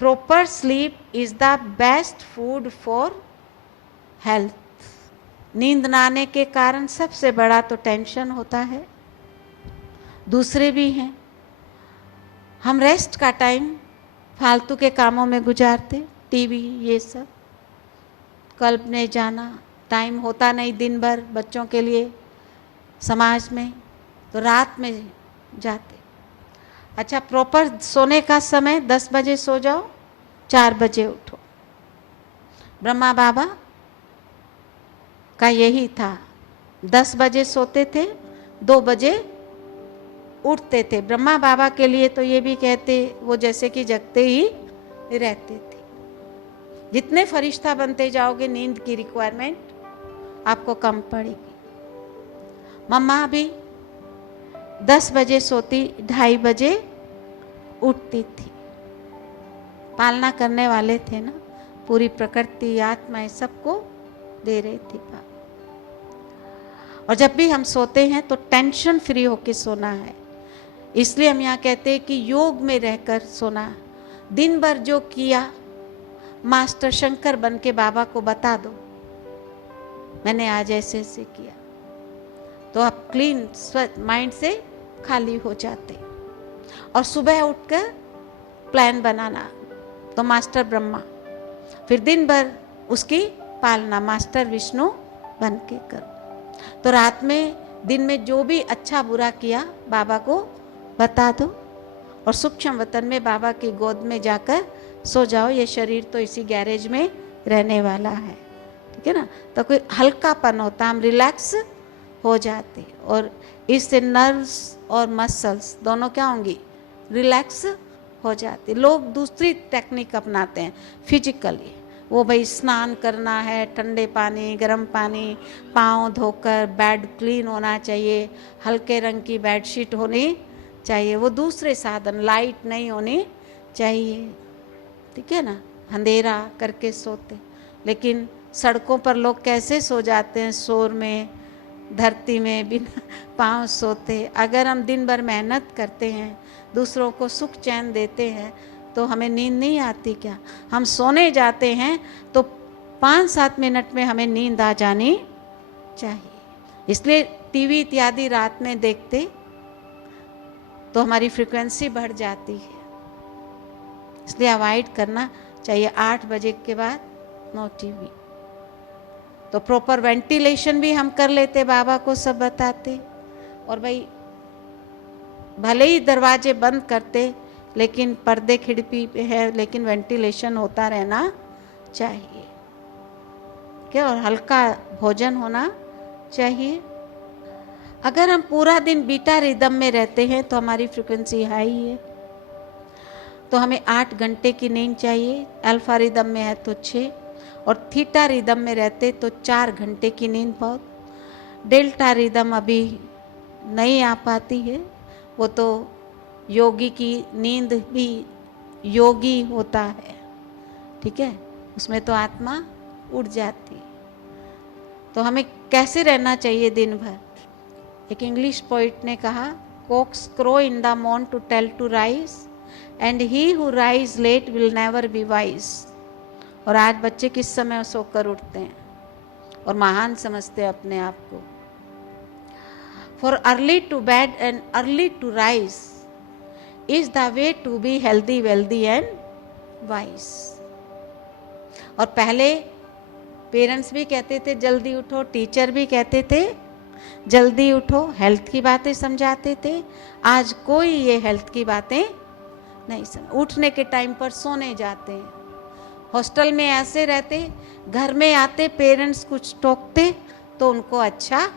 Proper sleep is the best food for health. नींद ना आने के कारण सबसे बड़ा तो टेंशन होता है, दूसरे भी हैं। हम रेस्ट का टाइम फालतू के कामों में गुजारते, टीवी ये सब, क्लब में जाना, टाइम होता नहीं दिन भर बच्चों के लिए समाज में, तो रात में जाते। अच्छा, प्रॉपर सोने का समय 10 बजे सो जाओ, 4 बजे उठो। ब्रह्मा बाबा का यही था, 10 बजे सोते थे, 2 बजे उठते थे। ब्रह्मा बाबा के लिए तो ये भी कहते वो जैसे कि जगते ही रहते थे। जितने फरिश्ता बनते जाओगे नींद की रिक्वायरमेंट आपको कम पड़ेगी। मम्मा भी 10 बजे सोती, 2:30 बजे उठती थी। पालना करने वाले थे ना, पूरी प्रकृति आत्माएं सबको दे रही थी। और जब भी हम सोते हैं तो टेंशन फ्री होके सोना है। इसलिए हम यहाँ कहते हैं कि योग में रहकर सोना। दिन भर जो किया मास्टर शंकर बन के बाबा को बता दो, मैंने आज ऐसे ऐसे किया, तो आप क्लीन माइंड से खाली हो जाते। और सुबह उठकर प्लान बनाना, तो मास्टर ब्रह्मा, फिर दिन भर उसकी पालना मास्टर विष्णु बन के करो। तो रात में दिन में जो भी अच्छा बुरा किया बाबा को बता दो, और सूक्ष्म वतन में बाबा की गोद में जाकर सो जाओ। ये शरीर तो इसी गैरेज में रहने वाला है, ठीक है ना। तो कोई हल्कापन होता, हम रिलैक्स हो जाते, और इससे नर्व्स और मसल्स दोनों क्या होंगी, रिलैक्स हो जाते। लोग दूसरी टेक्निक अपनाते हैं फिजिकली, वो भाई स्नान करना है, ठंडे पानी गर्म पानी, पाँव धोकर, बेड क्लीन होना चाहिए, हल्के रंग की बेडशीट होनी चाहिए, वो दूसरे साधन, लाइट नहीं होनी चाहिए, ठीक है ना। अंधेरा करके सोते, लेकिन सड़कों पर लोग कैसे सो जाते हैं, शोर में, धरती में बिना पाँव सोते। अगर हम दिन भर मेहनत करते हैं, दूसरों को सुख चैन देते हैं, तो हमें नींद नहीं आती क्या? हम सोने जाते हैं तो 5-7 मिनट में हमें नींद आ जानी चाहिए। इसलिए टीवी इत्यादि रात में देखते तो हमारी फ्रीक्वेंसी बढ़ जाती है, इसलिए अवॉइड करना चाहिए। 8 बजे के बाद नो टीवी। तो प्रॉपर वेंटिलेशन भी हम कर लेते, बाबा को सब बताते। और भाई भले ही दरवाजे बंद करते, लेकिन पर्दे खिड़की पे है, लेकिन वेंटिलेशन होता रहना चाहिए क्या, और हल्का भोजन होना चाहिए। अगर हम पूरा दिन बीटा रिदम में रहते हैं तो हमारी फ्रीक्वेंसी हाई है, तो हमें 8 घंटे की नींद चाहिए। अल्फा रिदम में है तो 6, और थीटा रिदम में रहते तो 4 घंटे की नींद बहुत। डेल्टा रिदम अभी नहीं आ पाती है, वो तो योगी की नींद भी योगी होता है, ठीक है, उसमें तो आत्मा उड़ जाती है। तो हमें कैसे रहना चाहिए दिन भर। एक इंग्लिश पोइट ने कहा, cocks crow in the morn to tell to rise, and he who rise late will never be wise. और आज बच्चे किस समय सोकर उठते हैं और महान समझते हैं अपने आप को। For early to bed and early to rise is the way to be healthy wealthy and wise. और पहले पेरेंट्स भी कहते थे जल्दी उठो, टीचर भी कहते थे जल्दी उठो, हेल्थ की बातें समझाते थे। आज कोई ये हेल्थ की बातें नहीं समझ, उठने के टाइम पर सोने जाते हैं। हॉस्टल में ऐसे रहते, घर में आते पेरेंट्स कुछ टोकते तो उनको अच्छा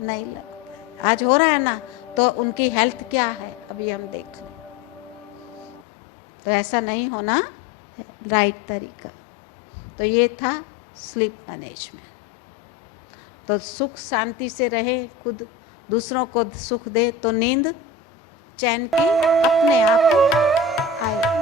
नहीं लगता। आज हो रहा है ना, तो उनकी हेल्थ क्या है अभी हम देख लें। तो ऐसा नहीं होना राइट तरीका। तो ये था स्लीप मैनेजमेंट। तो सुख शांति से रहे, खुद दूसरों को सुख दे, तो नींद चैन की अपने आप आए।